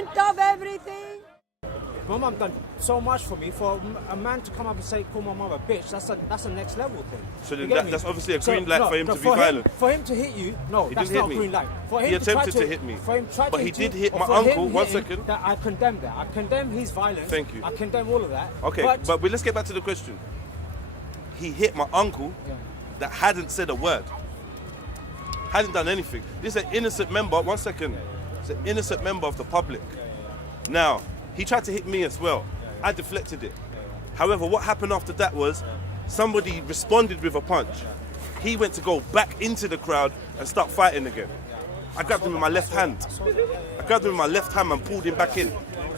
embodiment of everything. My mum done so much for me. For a man to come up and say, call my mum a bitch, that's a next level thing. So then that's obviously a green light for him to be violent. For him to hit you, no, that's not a green light. For him he attempted to hit me. For him to but he did hit my uncle. 1 second. That I condemn that. I condemn his violence. Thank you. I condemn all of that. Okay, but let's get back to the question. He hit my uncle that hadn't said a word. Hadn't done anything. This is an innocent member. 1 second. It's an innocent member of the public. Now, he tried to hit me as well. I deflected it. However, what happened after that was somebody responded with a punch. He went to go back into the crowd and start fighting again. I grabbed him with my left hand. I grabbed him with my left hand and pulled him back in.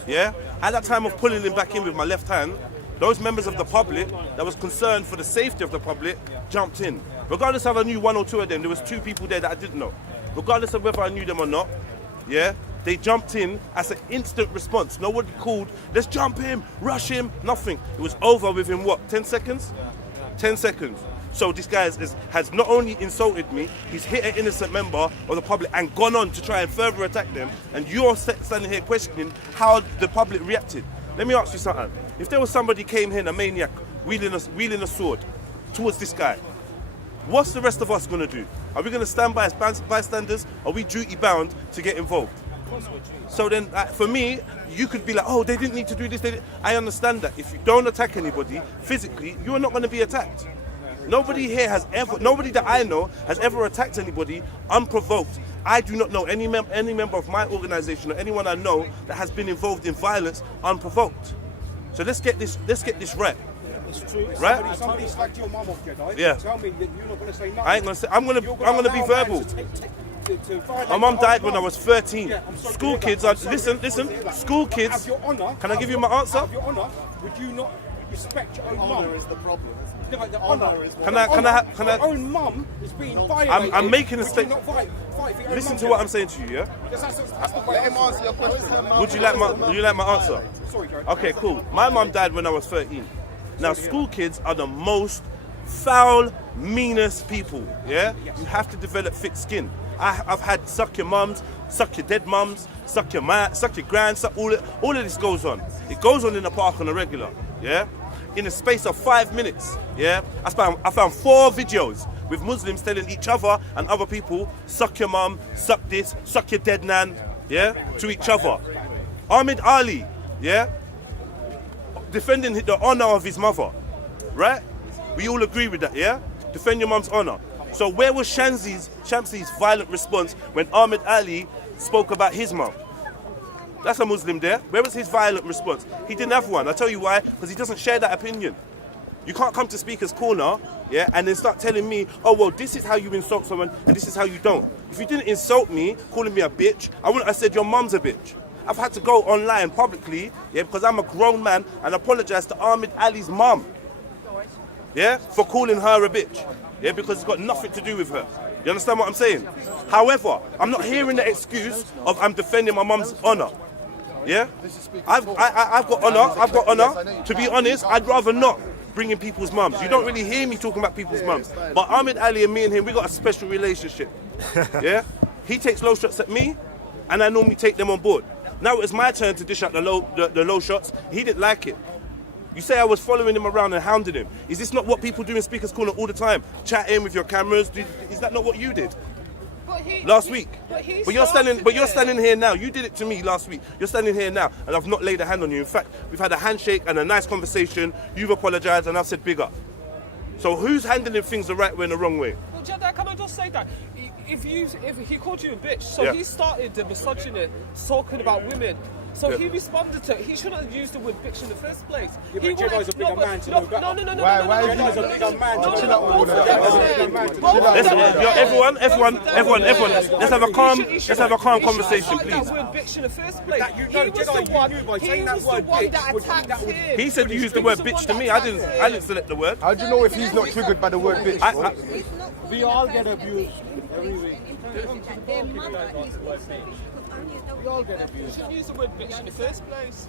Yeah? At that time of pulling him back in with my left hand, those members of the public that was concerned for the safety of the public jumped in. Regardless of I knew one or two of them, there was 2 people there that I didn't know. Regardless of whether I knew them or not, yeah, they jumped in as an instant response. Nobody called, let's jump him, rush him, nothing. It was over within what, 10 seconds? 10 seconds. So this guy has not only insulted me, he's hit an innocent member of the public and gone on to try and further attack them. And you're standing here questioning how the public reacted. Let me ask you something. If there was somebody came here, a maniac, wielding a sword towards this guy, what's the rest of us going to do? Are we going to stand by as bystanders? Are we duty bound to get involved? So then, for me, you could be like, oh, they didn't need to do this. I understand that. If you don't attack anybody physically, you are not going to be attacked. Nobody here has ever, nobody that I know has ever attacked anybody unprovoked. I do not know any member of my organisation or anyone I know that has been involved in violence unprovoked. So let's get this right. It's true. Right? Somebody slagged your mum off, Jedi. Yeah. Tell me that you're not going to say nothing. I ain't going to say. I'm going to be verbal. My mum died when I was 13. Yeah, school kids are listen. School kids. Can I give you my answer? Out of your honour, would you not respect your own mum? Honour is the problem. No, but the honour is. Can I? Your own mum is being violated. I'm making a statement. Listen to what I'm saying to you, yeah? Let him answer your question. Would you like my answer? Sorry, Joe. Okay, cool. My mum died when I was 13. Now, school kids are the most foul, meanest people, yeah? You have to develop thick skin. I've had suck your mums, suck your dead mums, suck your grands, all of this goes on. It goes on in the park on a regular, yeah? In the space of 5 minutes, yeah? I found 4 videos with Muslims telling each other and other people, suck your mum, suck this, suck your dead nan, yeah? To each other. Ahmed Ali, yeah? Defending the honour of his mother, right? We all agree with that, yeah? Defend your mum's honour. So where was Shamsi's violent response when Ahmed Ali spoke about his mum? That's a Muslim there. Where was his violent response? He didn't have one. I'll tell you why, because he doesn't share that opinion. You can't come to Speaker's Corner, yeah, and then start telling me, oh, well, this is how you insult someone and this is how you don't. If you didn't insult me, calling me a bitch, I wouldn't have said your mum's a bitch. I've had to go online publicly, yeah, because I'm a grown man, and apologise to Ahmed Ali's mum, yeah, for calling her a bitch, yeah, because it's got nothing to do with her. You understand what I'm saying? However, I'm not hearing the excuse of I'm defending my mum's honour, yeah. I've got honour. I've got honour. To be honest, I'd rather not bring in people's mums. You don't really hear me talking about people's mums, but Ahmed Ali and me and him, we got a special relationship, yeah. He takes low shots at me, and I normally take them on board. Now it's my turn to dish out the low shots. He didn't like it. You say I was following him around and hounding him. Is this not what people do in Speaker's Corner all the time? Chat in with your cameras. Is that not what you did last week? But you're standing here now. You did it to me last week. You're standing here now, and I've not laid a hand on you. In fact, we've had a handshake and a nice conversation. You've apologised, and I've said big up. So who's handling things the right way and the wrong way? Well, Jedi, can I just say that? If he called you a bitch, so he started the misogyny talking about women. So he responded to it. He shouldn't have used the word bitch in the first place. Yeah, but Jedi's a bigger man to know better. No. Why Jedi's a bigger man to know Everyone, let's have a calm conversation, please. That word bitch in the first place. He was the one that attacked him. He said you used the word bitch to me. I didn't select the word. How do you know if he's not triggered by the word bitch? We all get abused every week. We all get abused. You shouldn't use the word bitch in the first place.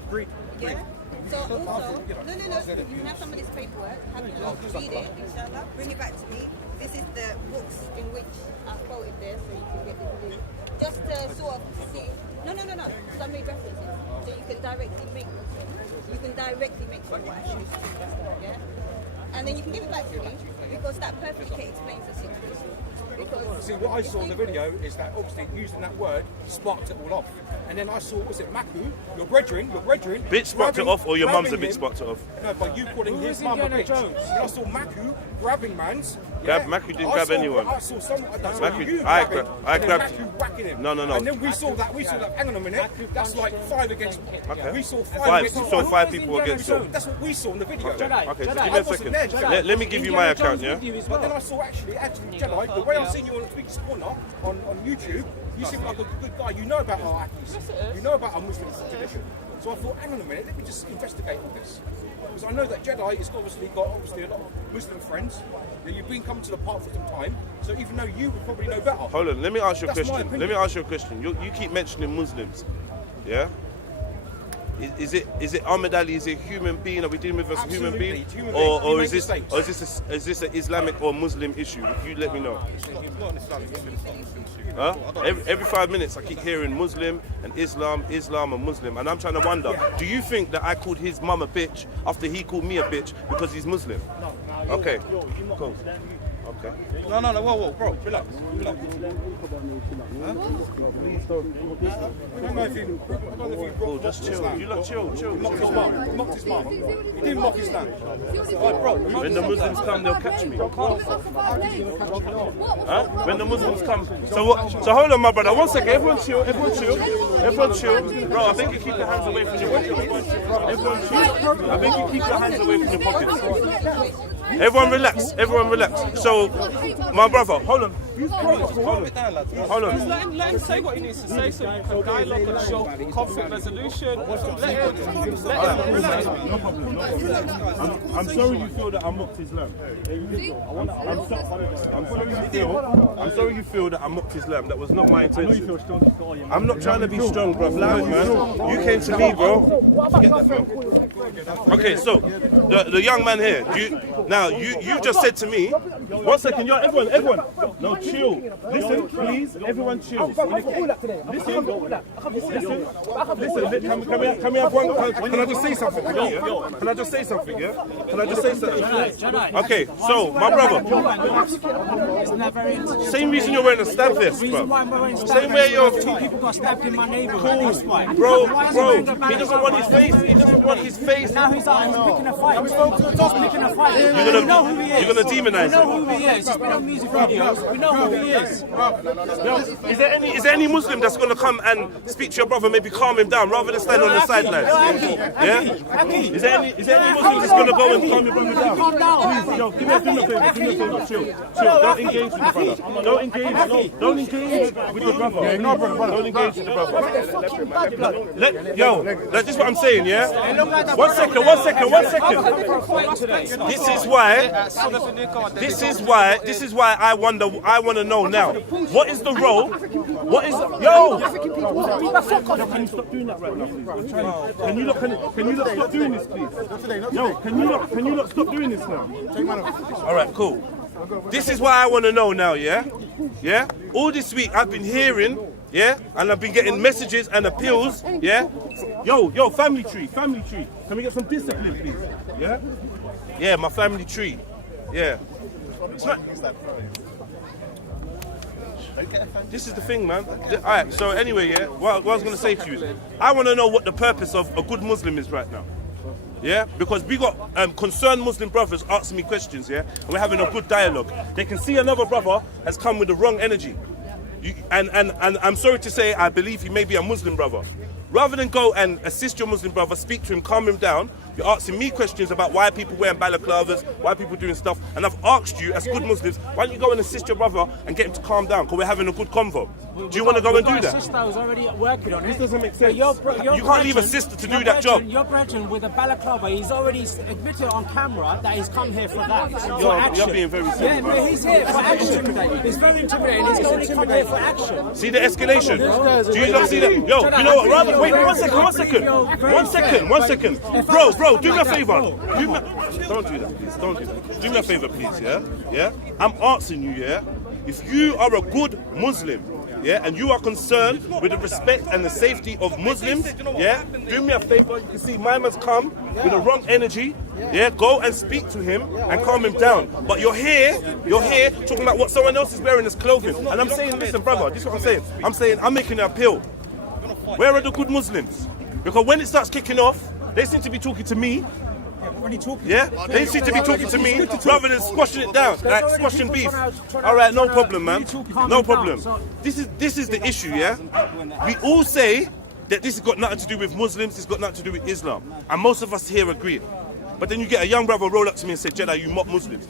Yeah. So also, no. You can have somebody's paperwork, have it, read it, inshallah, bring it back to me. This is the books in which I've quoted there, so you can get the just to sort of see No. Because I made references. So you can directly make what actually yeah? And then you can give it back to me because that perfectly explains the situation. Because See, what I saw in the video is that obviously using that word sparked it all off. And then I saw, was it Maku, your brethren? Bitch sparked it off, or your mum's a grabbing bitch him. sparked it off? No, by you calling his mum a bitch. And I saw Maku grabbing man's. Maku didn't grab anyone. I saw someone, I grabbing, I and then grabbed- Maku whacking him. No. And then we saw that, hang on a minute, that's like 5 against, we saw 5 Five. against You saw 5 people against you. That's what we saw in the video. Okay, so I give me a wasn't second. there, Jedi. Let me give you my account, yeah? But then I saw actually, Jedi, the way I've seen you on Tweet's Corner on YouTube, you seem like a good guy. You know about our Akis. You know about our Muslim tradition. So I thought, hang on a minute, let me just investigate all this. Because I know that Jedi has obviously got a lot of Muslim friends. You've been coming to the park for some time, so even though you would probably know better. Hold on, let me ask you a That's my question. opinion. Let me ask you a question. You keep mentioning Muslims, yeah? Is it Ahmed Ali? Is it a human being? Are we dealing with a human Absolutely, being, it's human or being. He is makes this mistakes. is this an Islamic or Muslim issue? You let me know. It's not an Islamic issue, it's not Muslim issue. Huh? Every 5 minutes, I keep hearing Muslim and Islam and Muslim, and I'm trying to wonder: do you think that I called his mum a bitch after he called me a bitch because he's Muslim? Okay, cool. Okay. No, whoa, bro, relax. I don't know if you Cool, just chill. You lot chill. He mocked his mum. He mocked his mum. He didn't mock his nan. When the Muslims come, they'll catch me. Huh? When the Muslims come. So hold on, my brother. 1 second. Everyone chill. Bro, I beg you keep your hands away from your pockets. Everyone chill. I beg you keep your hands away from your pockets. Everyone relax. So, my brother, hold on. Hold on. Let him say what he needs to say so you can dialogue and show conflict resolution. I'm sorry you feel that I mocked Islam. I'm sorry you feel that I mocked Islam. That was not my intention. I'm not trying to be strong, bro. Loud, man. You came to me, bro. Forget that, man. Okay, so the young man here. You just said to me. 1 second, everyone. No, chill. Listen, please. Everyone, chill. Listen. Can we have one? Can I just say something? Can I just say something? Yeah. Okay, so my brother. Same reason you're wearing a stab vest, bro. Same way you're. Two people got stabbed in my neighborhood. That's why. Bro. He doesn't want his face. Now he's picking a fight. He's picking a fight. You're know who he is. gonna demonize We know him. who he is. He's been on music videos. We know who he is. Is there any Muslim that's gonna come and speak to your brother, maybe calm him down, rather than stand on the sidelines? Yeah? Is there any Muslim that's gonna go and calm your brother down? Calm down. Please, yo, do me a favor, chill. Don't engage with the brother. Don't engage with the brother. Don't engage with the brother. That's just what I'm saying, yeah? 1 second. This is why I want to know now. What is the role? Can you stop doing that right now? Can you not stop doing this, please? Yo, can you not stop doing this now? All right, cool. This is what I want to know now, yeah? Yeah? All this week I've been hearing, yeah? And I've been getting messages and appeals, yeah? Yo, family tree. Can we get some discipline, please? Yeah? Yeah, my family tree. Yeah. It's not... This is the thing, man. Alright, so anyway, yeah, what I was going to say to you is, I want to know what the purpose of a good Muslim is right now. Yeah, because we got concerned Muslim brothers asking me questions, yeah, and we're having a good dialogue. They can see another brother has come with the wrong energy. And I'm sorry to say, I believe he may be a Muslim brother. Rather than go and assist your Muslim brother, speak to him, calm him down, you're asking me questions about why people wearing balaclavas, why people doing stuff, and I've asked you as good Muslims, why don't you go and assist your brother and get him to calm down, because we're having a good convo. Do you want to go and do that? My sister was already working on it. This doesn't make sense. You can't leave a sister to do that job. Your brethren with a balaclava, he's already admitted on camera that he's come here for that. You're being very serious. Yeah, but he's here for action. He's very intimidating. He's only come here for action. See the escalation? Do you not see that? Yo, you know what? Rather, wait, 1 second. Bro, do me a favor. Don't do that, please. Don't do that. Do me a favor, please, yeah? Yeah? I'm asking you, yeah? If you are a good Muslim, yeah, and you are concerned with the respect and the safety of Muslims, yeah, do me a favor. You can see my man's come with the wrong energy, yeah, go and speak to him and calm him down. But you're here talking about what someone else is wearing as clothing. And I'm saying, listen, brother, this is what I'm saying. I'm making an appeal. Where are the good Muslims? Because when it starts kicking off, they seem to be talking to me. Yeah, they seem to be talking to me rather than squashing it down, like squashing beef. All right, no problem, man. No problem. This is the issue, yeah. We all say that this has got nothing to do with Muslims. It's got nothing to do with Islam, and most of us here agree. But then you get a young brother roll up to me and say, "Jedi, you mock Muslims."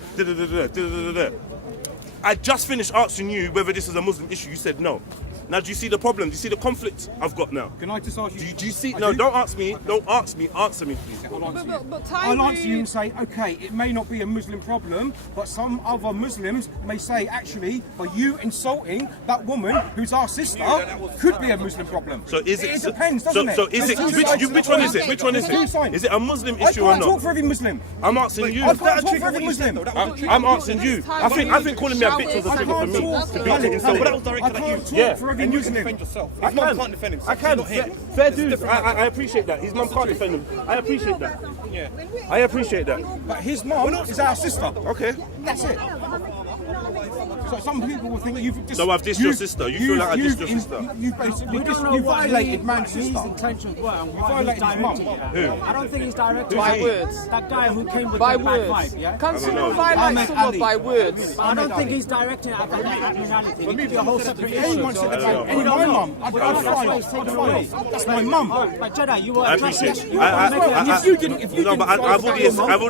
I just finished asking you whether this is a Muslim issue. You said no. Now, do you see the problem? Do you see the conflict I've got now? Can I just ask you? Do you see? No, don't ask me. Don't ask me. Answer me, please. I'll answer you and say, okay, it may not be a Muslim problem, but some other Muslims may say, actually, by you insulting that woman who's our sister could be a Muslim problem. So is it? It depends, doesn't it? So is it? Which one is it? Which one is it? Is it a Muslim issue or I can't talk not? for every Muslim. I'm asking you. I can't talk for every Muslim. I'm asking you. I think calling me a bitch is a trigger for me to be to insult. I can't talk for every Muslim. I can. Fair dues. I appreciate that. His mum can't defend him. I appreciate that. Yeah. I appreciate that. But his mum is our sister. Okay. That's it. So some people will think that you've just... So I've dissed your sister. You feel like I dissed your sister? You basically you violated man's sister. His intentions were and why violated he's his mum. directing it. I don't think he's directing By it. words. That guy who came with By the bad words. vibe, yeah? Can someone know. violate someone by words? I don't think he's directing it at criminality. It could be a whole separate Anyone issue. said that any my mum, I'd fly off. That's my mum. But Jedi, you were I attracted. appreciate. If you didn't No, but I've already.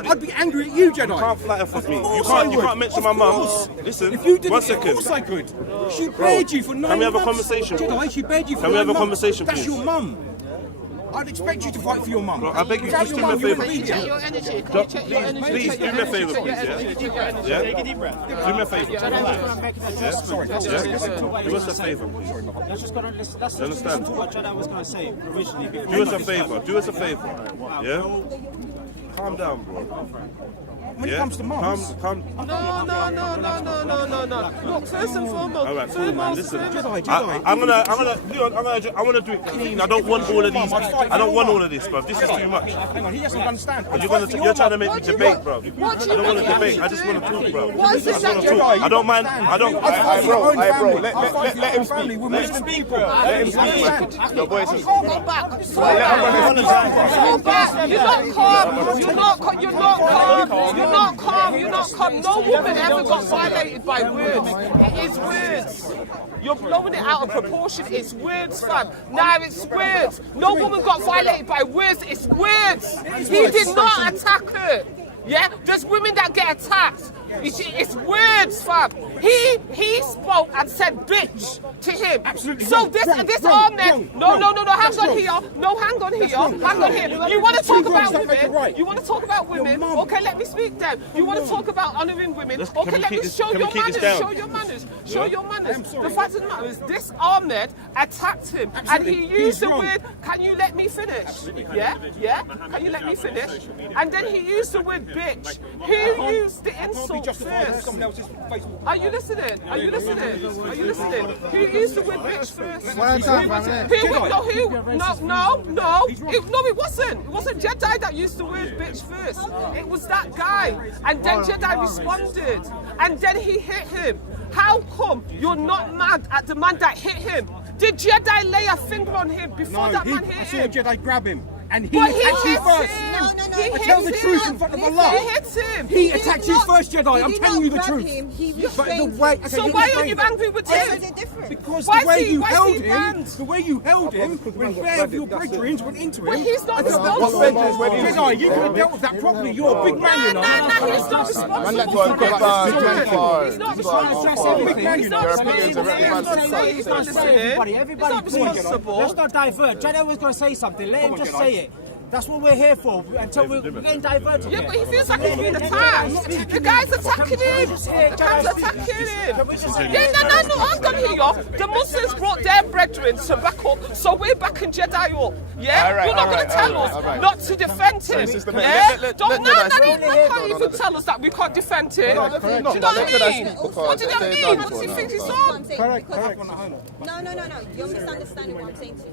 I'd be angry at you, Jedi. You can't flatter for me. You course I can't would. mention Of my mum. course. Listen. If you did 1 it, second. of course I could. She paid you for 9 months. Can we have a conversation? Jedi, she paid you for Can we 9 have a months. conversation, That's please? your mum. I'd expect you to fight for your mum. I beg you, Tell just your do me a mum you're favour. an idiot. Your energy. Can you check your energy? Please do me a favour, please. Yeah. Do me a favour. Sorry. Do us a favour, please. Let's just listen understand? to what Jedi was going to say originally. Do us a favour. Do us a favour. Yeah. Calm down, bro. When it comes to mums. Calm. No. Look, first and foremost. All right, cool, man. Listen, Jedi. I want to do it clean. I don't want all of these. I don't want all of this, bro. This is too much. Hang on, he doesn't understand. You're trying to make me debate, bro. I don't want to debate. I just want to talk, bro. What is this that Talk. I don't mind. I don't. Let him family. We're Muslim people. Let him speak, man. Your voice is... Go back. Go back. You're not calm. You're not calm. You're not calm. You're not calm. No woman ever got violated by words. It is words. You're blowing it out of proportion. It's words, fam. Now it's words. No woman got violated by words. It's words. He did not attack her. Yeah, there's women that get attacked. It's words, fam. He spoke and said bitch to him. Absolutely. So wrong, this wrong, Ahmed, wrong. hang on That's here. No, hang on here. You want to talk about women? right. You want to talk about women? mum. Okay, let me speak then. You want to talk about honouring women? Okay, let me show your manners. Show your manners. Show your manners. The fact of the matter is, this Ahmed attacked him, and he used the word. Can you let me finish? Yeah. Can you let me finish? And then he used the word bitch. Who used the insult first? Are you listening? Who used the word bitch first? No, it wasn't. It wasn't Jedi that used the word bitch first. It was that guy. And then Jedi responded. And then he hit him. How come you're not mad at the man that hit him? Did Jedi lay a finger on him before that man hit I saw him? Jedi grab him. And he But he attacked you hit first. him. No. He I hit tell the him. truth in front of He Allah. hit him. He attacked you first, Jedi. I'm telling you the truth. But the way, So why are you angry with Why is him? it different? Because Why the way is he- you why is held he him, banned? the way you held him when bare of your brethren went into him. But he's not I thought, responsible. Jedi, you could have dealt with that properly. You're a big man, you know. No, he's not responsible. Man, let for go that. far. He's not He's trying to stress responsible. everything. He's not Your opinion's a responsible. very bad society. He's not listening. Everybody, He's not please. responsible. Let's not divert. Jedi was going to say something. Let him just say it. That's what we're here for, until we're getting diverted. Yeah, but he feels like he's being attacked. The guy's attacking him. The guy's attacking him. Yeah, no, I'm done here. The Muslims brought their bread brethren to back up. So we're backing Jedi up. Yeah? All right, You're not all going to right, tell all us right, all right. not to defend him. Sister, Yeah? let Don't Jedi speak. can't even tell us that we can't defend him. No, Do definitely you not. know But what let Jedi I mean? speak because What does that they're mean? done What does he for think now. he's That's what on? I'm saying. Correct, Because- correct. No. You're misunderstanding what I'm saying to you.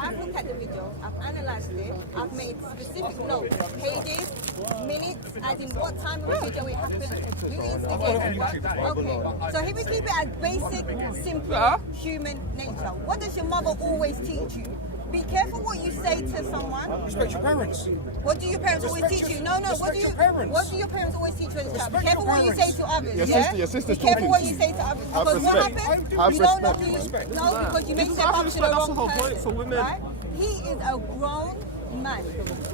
I've looked at the video, I've analysed it, I've made specific notes, pages, minutes, as in what time of the video it happened, who instigated what. Okay, so here we keep it as basic, simple, human nature. What does your mother always teach you? Be careful what you say to someone. Respect your parents. What do your parents always teach you? No. What do Respect your parents. What do your parents always teach you as a child? Be Respect careful your what you say parents. to others. Your sister's Be careful talking what to you you. say to others. Have Because what respect. happens? Have You don't know respect, who you. man. No, because you may He step doesn't up have to the respect, that's wrong the whole point person. for women. Right? He is a grown man.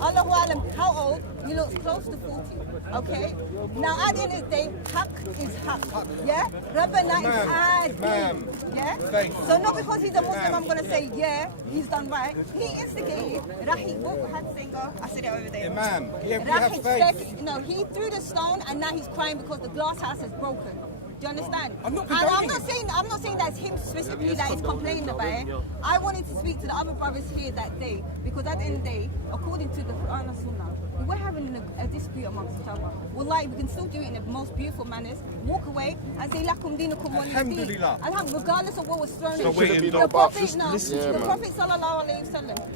Allahu Alam, how old? He looks close to 40. Okay? Now at the end of the day, haq is haq. Yeah? Rabbana is Ma'am. adil. Yeah? Faith. So not because he's a Muslim, I'm gonna say, yeah, he's done right. He instigated Rahi. What had the saying go? I said it over there. Imam. You have Rahi faith. no, he threw the stone and now he's crying because the glass house is broken. Do you understand? I'm not And condoning I'm not saying that's him specifically that is complaining about it. I wanted to speak to the other brothers here that day because at the end of the day, according to the Quran and Sunnah, we were having a dispute amongst each other. Wallahi, we can still do it in the most beautiful manners. Walk away and say lakum dinukum waliyadin. Alhamdulillah. Regardless of what was thrown So at wait, you. no, The but Prophet, just no, listen to the him, Prophet sallallahu alaihi wasallam,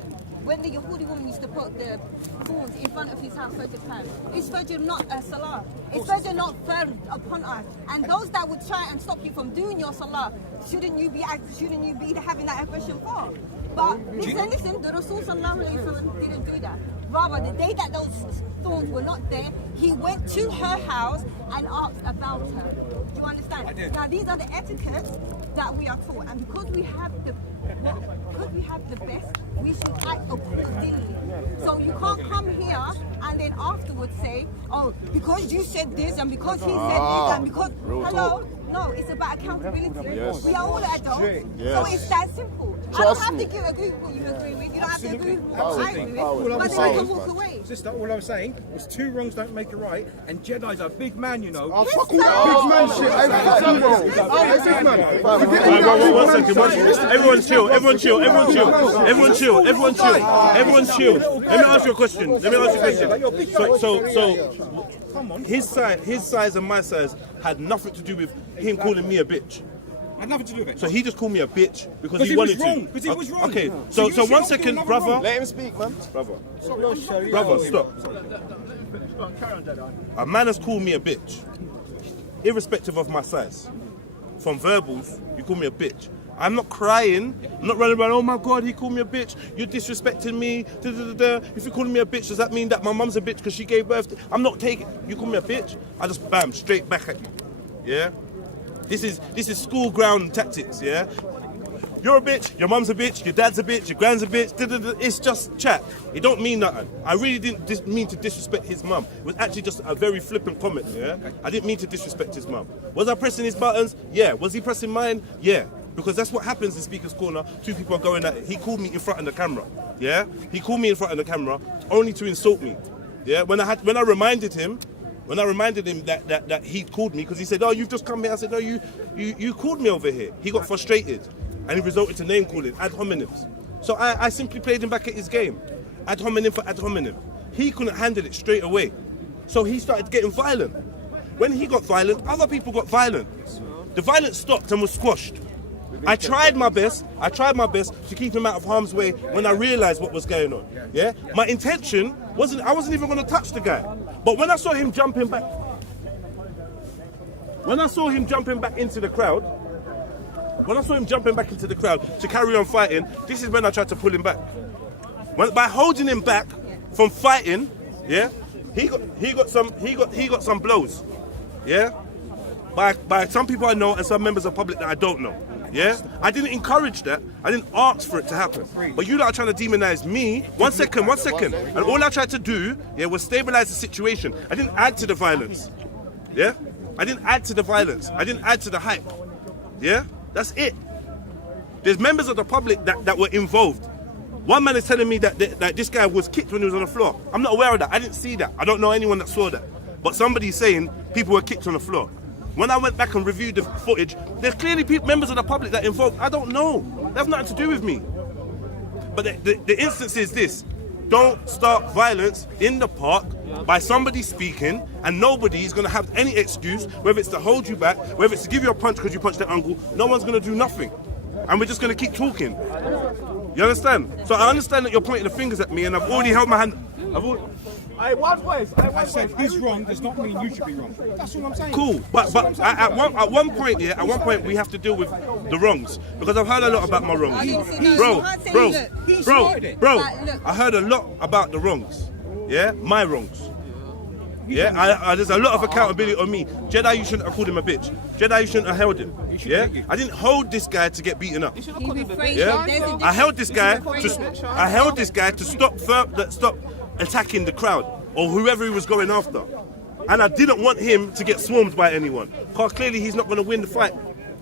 when the Yehudi woman used to put the thorns in front of his house for the time, it's Fajr not a salah. It's Fajr not fard upon us. And those that would try and stop you from doing your salah, shouldn't you be having that aggression for? But listen, the Rasul sallallahu alaihi wasallam didn't do that. Rather, the day that those thorns were not there, he went to her house and asked about her. Do you understand? I did. Now these are the etiquettes that we are taught, and because we have the best, we should act accordingly. So you can't come here and then afterwards say, oh, because you said this and because he said this and because hello. No, it's about accountability. Yes. We are all adults, Yes. so it's that simple. I don't Trust have me. to agree with what you agree with. You don't have to agree with what I agree with. Power. But then Power. you can walk away. Sister, all I was saying was two wrongs don't make a right, and Jedi's a big man, you know. Oh, fuck Yes, all sir. big man shit. Hey, big man. Right, one second. Everyone chill. Let me ask you a question. So his size and my size had nothing to do with him calling me a bitch. Had nothing to do with it. So he just called me a bitch because Because he he was wanted wrong, to. because he was wrong. Okay, So so you one should second, not do brother. another Let him speak, man. Brother, stop. A man has called me a bitch, irrespective of my size. From verbals, you call me a bitch. I'm not crying. I'm not running around, oh my God, he called me a bitch. You're disrespecting me. Da, da, da, da. If you're calling me a bitch, does that mean that my mum's a bitch because she gave birth? I'm not taking, you call me a bitch, I just bam, straight back at you. Yeah? This is school ground tactics, yeah? You're a bitch, your mum's a bitch, your dad's a bitch, your grand's a bitch. Da, da, da. It's just chat. It don't mean nothing. I really didn't mean to disrespect his mum. It was actually just a very flippant comment, yeah? I didn't mean to disrespect his mum. Was I pressing his buttons? Yeah. Was he pressing mine? Yeah. Because that's what happens in Speaker's Corner. Two people are going at it. He called me in front of the camera, yeah? He called me in front of the camera only to insult me, yeah? When I reminded him that he called me, because he said, oh, you've just come here. I said, no, you called me over here. He got frustrated and he resulted to name calling, ad hominems. So I simply played him back at his game. Ad hominem for ad hominem. He couldn't handle it straight away. So he started getting violent. When he got violent, other people got violent. The violence stopped and was squashed. I tried my best to keep him out of harm's way when I realized what was going on. Yeah? My intention I wasn't even going to touch the guy. But when I saw him jumping back into the crowd, to carry on fighting, this is when I tried to pull him back. By holding him back from fighting, yeah, he got some blows, yeah, by some people I know and some members of the public that I don't know. Yeah, I didn't encourage that. I didn't ask for it to happen. But you lot are trying to demonize me. One second. And all I tried to do, yeah, was stabilize the situation. I didn't add to the violence. Yeah, I didn't add to the violence. I didn't add to the hype. Yeah, that's it. There's members of the public that were involved. One man is telling me that this guy was kicked when he was on the floor. I'm not aware of that. I didn't see that. I don't know anyone that saw that. But somebody's saying people were kicked on the floor. When I went back and reviewed the footage, there's clearly members of the public that involved. I don't know. That's nothing to do with me. But the instance is this. Don't start violence in the park by somebody speaking, and nobody is going to have any excuse, whether it's to hold you back, whether it's to give you a punch because you punched their uncle. No one's going to do nothing. And we're just going to keep talking. You understand? So I understand that you're pointing the fingers at me, and I've already held my hand. I said he's wrong does not mean you should be wrong. That's all I'm saying. Cool, but at one point we have to deal with the wrongs, because I've heard a lot about my wrongs, bro. I heard a lot about the wrongs, yeah, my wrongs. Yeah, there's a lot of accountability on me. Jedi, you shouldn't have called him a bitch. Jedi, you shouldn't have held him. Yeah, I didn't hold this guy to get beaten up. Yeah, I held this guy to stop attacking the crowd or whoever he was going after, and I didn't want him to get swarmed by anyone, because clearly he's not going to win the fight.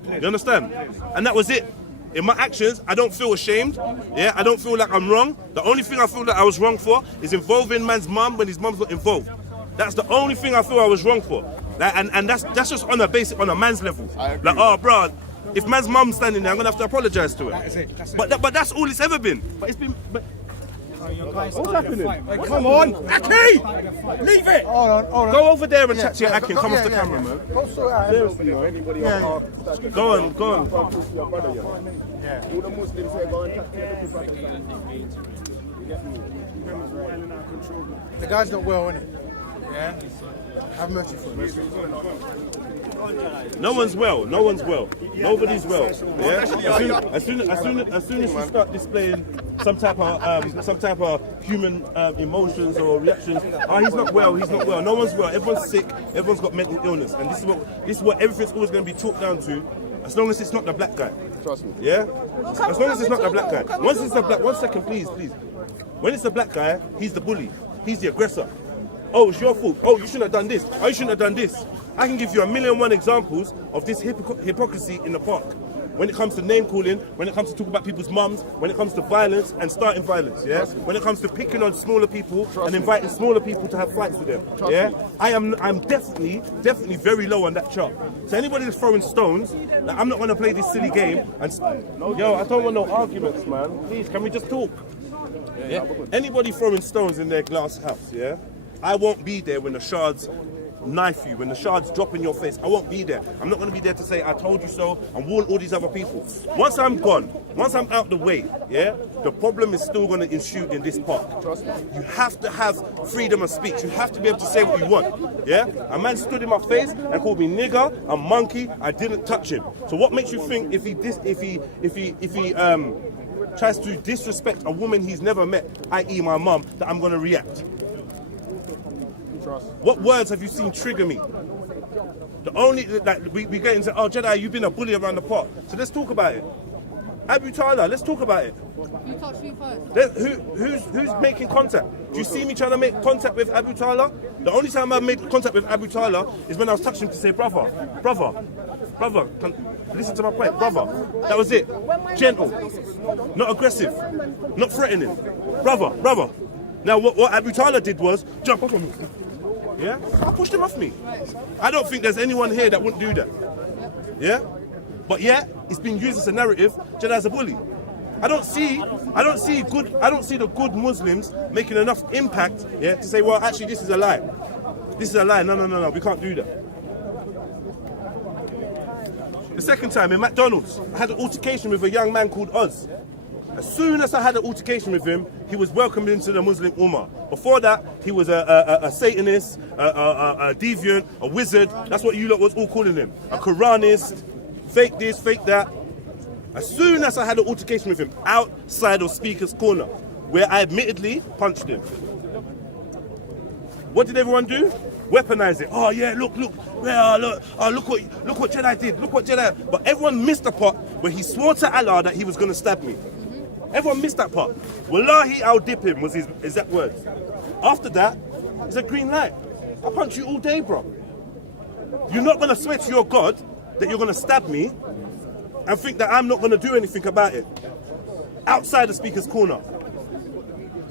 You understand? And that was it. In my actions, I don't feel ashamed. Yeah, I don't feel like I'm wrong. The only thing I feel that I was wrong for is involving man's mum when his mum's not involved. That's the only thing I feel I was wrong for. Like, and that's just on a man's level. Like, oh, bro, if man's mum's standing there, I'm gonna have to apologise to her. That's it. But that's all it's ever been. But it's been. What's happening? Come on, Aki! Leave it! Hold on. Go over there and chat to your Aki and come off the camera, man. Go sort it out. Seriously, man. Go on. All the Muslims here go and talk to your brother. The guy's not well, innit? Yeah? Have mercy for him. No one's well. Nobody's well. Yeah. As soon as you start displaying some type of human emotions or reactions, he's not well. No one's well. Everyone's sick. Everyone's got mental illness, and this is what everything's always going to be talked down to. As long as it's not the black guy. Trust me. Yeah. As long as it's not the black guy. Once it's the black, 1 second, please. When it's the black guy, he's the bully. He's the aggressor. Oh, it's your fault. Oh, you shouldn't have done this. Oh, you shouldn't have done this. I can give you 1,000,001 examples of this hypocrisy in the park. When it comes to name calling, when it comes to talking about people's mums, when it comes to violence and starting violence, yeah? When it comes to picking on smaller people and inviting smaller people to have fights with them, yeah? I'm definitely very low on that chart. So anybody that's throwing stones, like, I'm not going to play this silly game and... Yo, I don't want no arguments, man. Please, can we just talk? Yeah? Anybody throwing stones in their glass house, yeah? I won't be there when the shards knife you, when the shards drop in your face. I won't be there. I'm not going to be there to say I told you so and warn all these other people. Once I'm gone, once I'm out the way, yeah, the problem is still going to ensue in this park. Trust me. You have to have freedom of speech. You have to be able to say what you want. Yeah, a man stood in my face and called me nigger, a monkey. I didn't touch him. So what makes you think if he tries to disrespect a woman he's never met, i.e. my mum, that I'm going to react? What words have you seen trigger me? The only, like, we get into, oh, Jedi, you've been a bully around the park. So let's talk about it. Abu Talha, let's talk about it. You touched me first. Who's making contact? Do you see me trying to make contact with Abu Talha? The only time I made contact with Abu Talha is when I was touching him to say, brother, listen to my point, brother. That was it. Gentle, not aggressive, not threatening. Brother. Now what Abu Talha did was jump up on me. Yeah? I pushed him off me. I don't think there's anyone here that wouldn't do that. Yeah? But yeah, it's been used as a narrative, Jedi's a bully. I don't see the good Muslims making enough impact, yeah, to say, well, actually this is a lie. This is a lie. No, we can't do that. The second time in McDonald's, I had an altercation with a young man called Oz. As soon as I had an altercation with him, he was welcomed into the Muslim Ummah. Before that, he was a Satanist, a deviant, a wizard. That's what you lot was all calling him. A Quranist, fake this, fake that. As soon as I had an altercation with him outside of Speaker's Corner, where I admittedly punched him. What did everyone do? Weaponize it. Oh yeah, look what Jedi did. Look what Jedi. But everyone missed the part where he swore to Allah that he was going to stab me. Everyone missed that part. Wallahi, I'll dip him was his exact words. After that, it's a green light. I'll punch you all day, bro. You're not going to swear to your God that you're going to stab me and think that I'm not going to do anything about it. Outside the Speaker's Corner.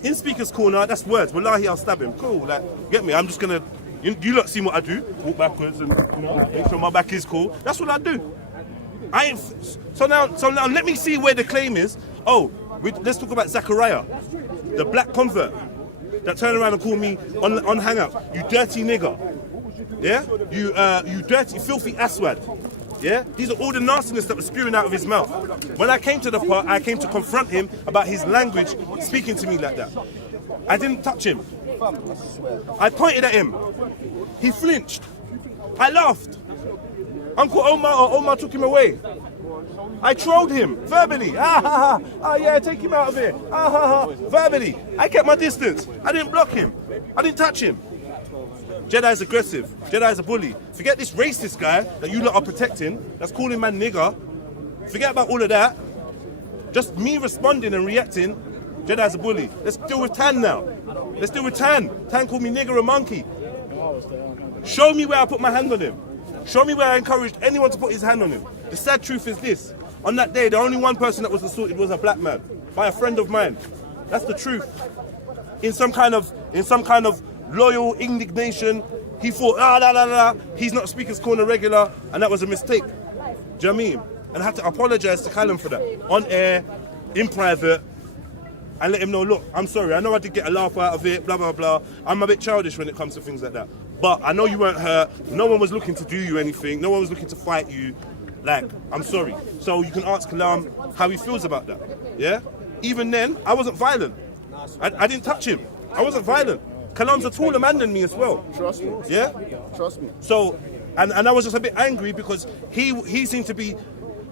In Speaker's Corner, that's words. Wallahi, I'll stab him. Cool, like, get me? I'm just going to, you lot see what I do. Walk backwards and, make sure my back is cool. That's what I do. I ain't. So now, let me see where the claim is. Oh, let's talk about Zachariah, the black convert that turned around and called me on Hangout. You dirty nigger. Yeah. You dirty, filthy asswad. Yeah. These are all the nastiness that was spewing out of his mouth. When I came to the part, I came to confront him about his language, speaking to me like that. I didn't touch him. I pointed at him. He flinched. I laughed. Uncle Omar took him away. I trolled him verbally. Yeah, take him out of here. Verbally. I kept my distance. I didn't block him. I didn't touch him. Jedi's aggressive. Jedi's a bully. Forget this racist guy that you lot are protecting, that's calling man nigger. Forget about all of that. Just me responding and reacting. Jedi's a bully. Let's deal with Tan now. Let's deal with Tan. Tan called me nigger and monkey. Show me where I put my hand on him. Show me where I encouraged anyone to put his hand on him. The sad truth is this. On that day, the only one person that was assaulted was a black man by a friend of mine. That's the truth. In some kind of loyal indignation, he thought, he's not Speaker's Corner regular, and that was a mistake. Do you know what I mean? And I had to apologize to Callum for that. On air, in private, and let him know, look, I'm sorry, I know I did get a laugh out of it, blah, blah, blah. I'm a bit childish when it comes to things like that. But I know you weren't hurt. No one was looking to do you anything. No one was looking to fight you. Like, I'm sorry. So you can ask Kalam how he feels about that. Yeah? Even then, I wasn't violent. I didn't touch him. I wasn't violent. Kalam's a taller man than me as well. Trust me. Yeah? Trust me. So, and I was just a bit angry because he seemed to be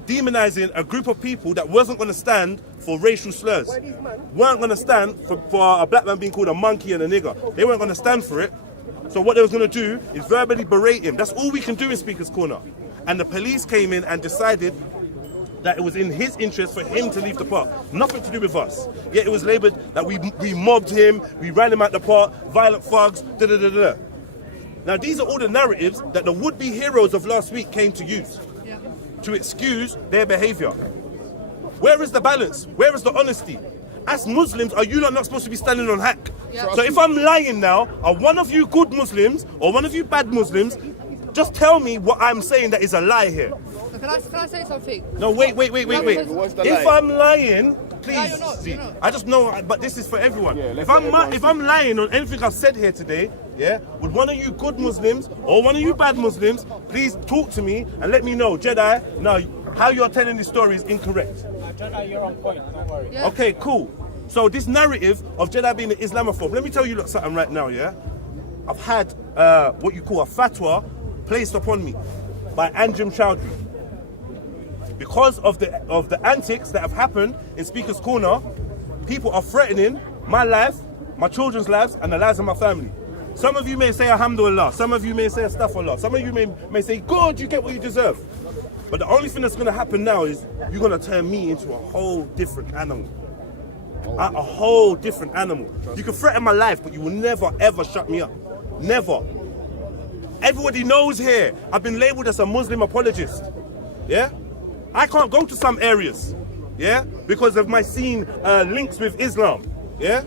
demonizing a group of people that wasn't going to stand for racial slurs. Weren't going to stand for a black man being called a monkey and a nigger. They weren't going to stand for it. So what they was going to do is verbally berate him. That's all we can do in Speaker's Corner. And the police came in and decided that it was in his interest for him to leave the park. Nothing to do with us. Yet it was labelled that we mobbed him, we ran him out the park, violent thugs, da-da-da-da. Now these are all the narratives that the would-be heroes of last week came to use to excuse their behaviour. Where is the balance? Where is the honesty? As Muslims, are you not supposed to be standing on hack? So if I'm lying now, are one of you good Muslims or one of you bad Muslims, just tell me what I'm saying that is a lie here. Can I say something? No, wait. If I'm lying, please, you're not. I just know, but this is for everyone. If I'm lying on anything I've said here today, yeah, would one of you good Muslims or one of you bad Muslims please talk to me and let me know, Jedi, now how you're telling this story is incorrect. Jedi, you're on point, don't worry. Yeah. Okay, cool. So this narrative of Jedi being an Islamophobe, let me tell you something right now, yeah? I've had what you call a fatwa placed upon me by Anjem Chowdhury. Because of the antics that have happened in Speaker's Corner, people are threatening my life, my children's lives, and the lives of my family. Some of you may say Alhamdulillah, some of you may say Astaghfirullah, some of you may say, good, you get what you deserve. But the only thing that's going to happen now is you're going to turn me into a whole different animal. A whole different animal. You can threaten my life, but you will never, ever shut me up. Never. Everybody knows here, I've been labelled as a Muslim apologist. Yeah? I can't go to some areas. Yeah? Because of my seen links with Islam. Yeah?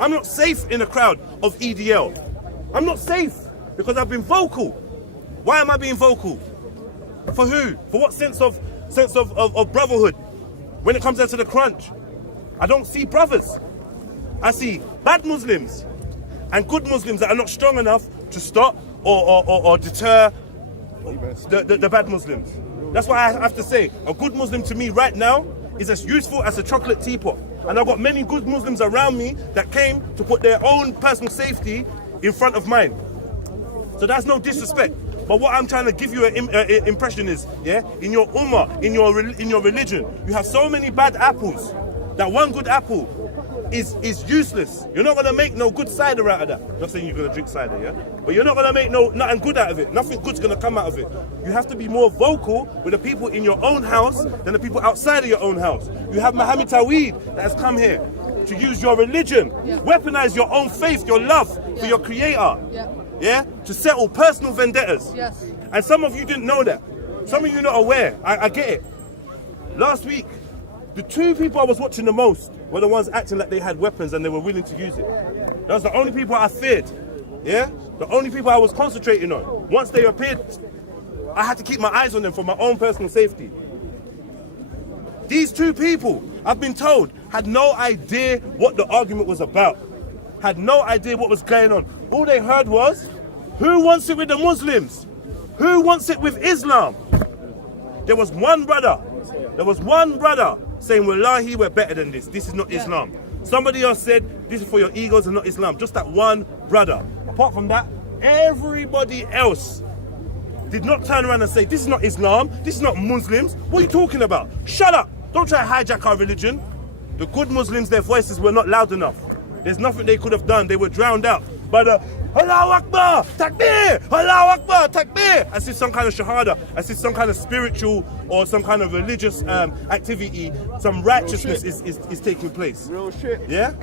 I'm not safe in a crowd of EDL. I'm not safe because I've been vocal. Why am I being vocal? For who? For what sense of brotherhood? When it comes down to the crunch, I don't see brothers. I see bad Muslims and good Muslims that are not strong enough to stop or deter the bad Muslims. That's why I have to say, a good Muslim to me right now is as useful as a chocolate teapot. And I've got many good Muslims around me that came to put their own personal safety in front of mine. So that's no disrespect. But what I'm trying to give you an impression is, yeah, in your ummah, in your religion, you have so many bad apples that one good apple is useless. You're not going to make no good cider out of that. I'm not saying you're going to drink cider, yeah? But you're not going to make nothing good out of it. Nothing good's going to come out of it. You have to be more vocal with the people in your own house than the people outside of your own house. You have Muhammad Taweed that has come here to use your religion, weaponize your own faith, your love for your creator, yeah, to settle personal vendettas. Yes. And some of you didn't know that. Some of you not aware. I get it. Last week, the two people I was watching the most were the ones acting like they had weapons and they were willing to use it. Those are the only people I feared. Yeah? The only people I was concentrating on. Once they appeared, I had to keep my eyes on them for my own personal safety. These two people, I've been told, had no idea what the argument was about. Had no idea what was going on. All they heard was, who wants it with the Muslims? Who wants it with Islam? There was one brother saying, wallahi, we're better than this. This is not Islam. Somebody else said, this is for your egos and not Islam. Just that one brother. Apart from that, everybody else did not turn around and say, this is not Islam, this is not Muslims. What are you talking about? Shut up. Don't try to hijack our religion. The good Muslims, their voices were not loud enough. There's nothing they could have done. They were drowned out by the Allahu Akbar, Takbir, Allahu Akbar, Takbir. As if some kind of shahada, as if some kind of spiritual or some kind of religious activity, some righteousness is taking place. Real shit. Yeah?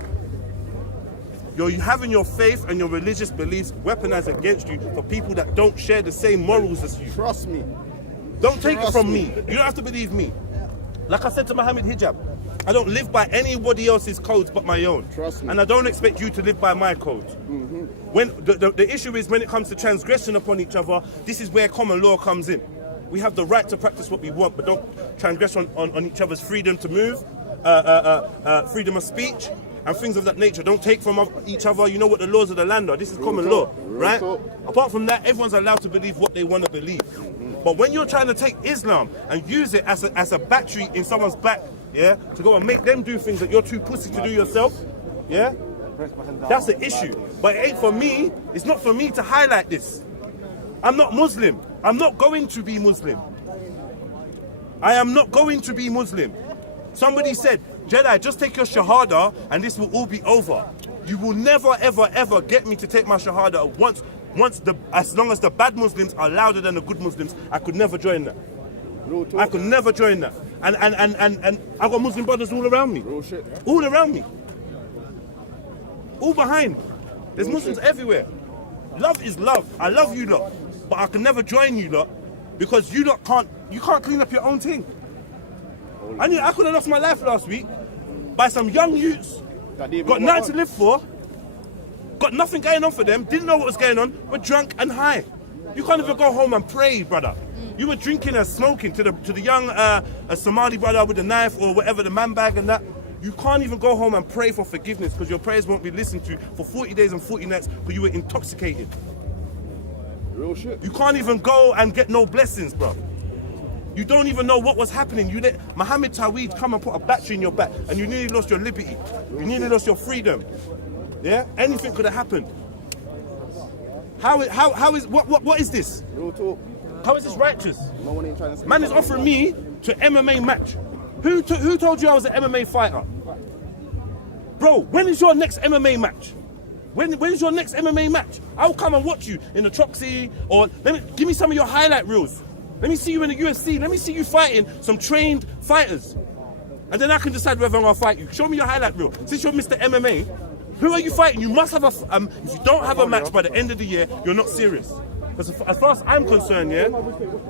You're having your faith and your religious beliefs weaponized against you for people that don't share the same morals as you. Trust me. Don't take it from me. You don't have to believe me. Like I said to Muhammad Hijab, I don't live by anybody else's codes but my own. Trust me. And I don't expect you to live by my codes. When the issue is when it comes to transgression upon each other, this is where common law comes in. We have the right to practice what we want, but don't transgress on each other's freedom to move, freedom of speech, and things of that nature. Don't take from each other. You know what the laws of the land are. This is common law, right? Apart from that, everyone's allowed to believe what they want to believe. But when you're trying to take Islam and use it as a battery in someone's back, yeah, to go and make them do things that you're too pussy to do yourself, yeah, that's the issue. But it ain't for me. It's not for me to highlight this. I'm not Muslim. I'm not going to be Muslim. I am not going to be Muslim. Somebody said, Jedi, just take your shahada and this will all be over. You will never, ever, ever get me to take my shahada as long as the bad Muslims are louder than the good Muslims. I could never join that. I could never join that. And I got Muslim brothers all around me. All around me. All behind. There's Muslims everywhere. Love is love. I love you lot. But I can never join you lot because you lot can't clean up your own thing. I could have lost my life last week by some young youths, got nothing to live for, got nothing going on for them, didn't know what was going on, were drunk and high. You can't even go home and pray, brother. You were drinking and smoking to the young Somali brother with the knife or whatever, the man bag and that. You can't even go home and pray for forgiveness because your prayers won't be listened to for 40 days and 40 nights because you were intoxicated. Real shit. You can't even go and get no blessings, bro. You don't even know what was happening. You let Muhammad Taweed come and put a battery in your back and you nearly lost your liberty. You nearly lost your freedom. Yeah? Anything could have happened. What is this? Real talk. How is this righteous? No one ain't trying to say Man is offering me to MMA match. Who told you I was an MMA fighter? Bro, when is your next MMA match? When is your next MMA match? I'll come and watch you in the Troxy or give me some of your highlight reels. Let me see you in the UFC. Let me see you fighting some trained fighters. And then I can decide whether I'm going to fight you. Show me your highlight reel. Since you're Mr. MMA, who are you fighting? You must have if you don't have a match by the end of the year, you're not serious. Because as far as I'm concerned, yeah,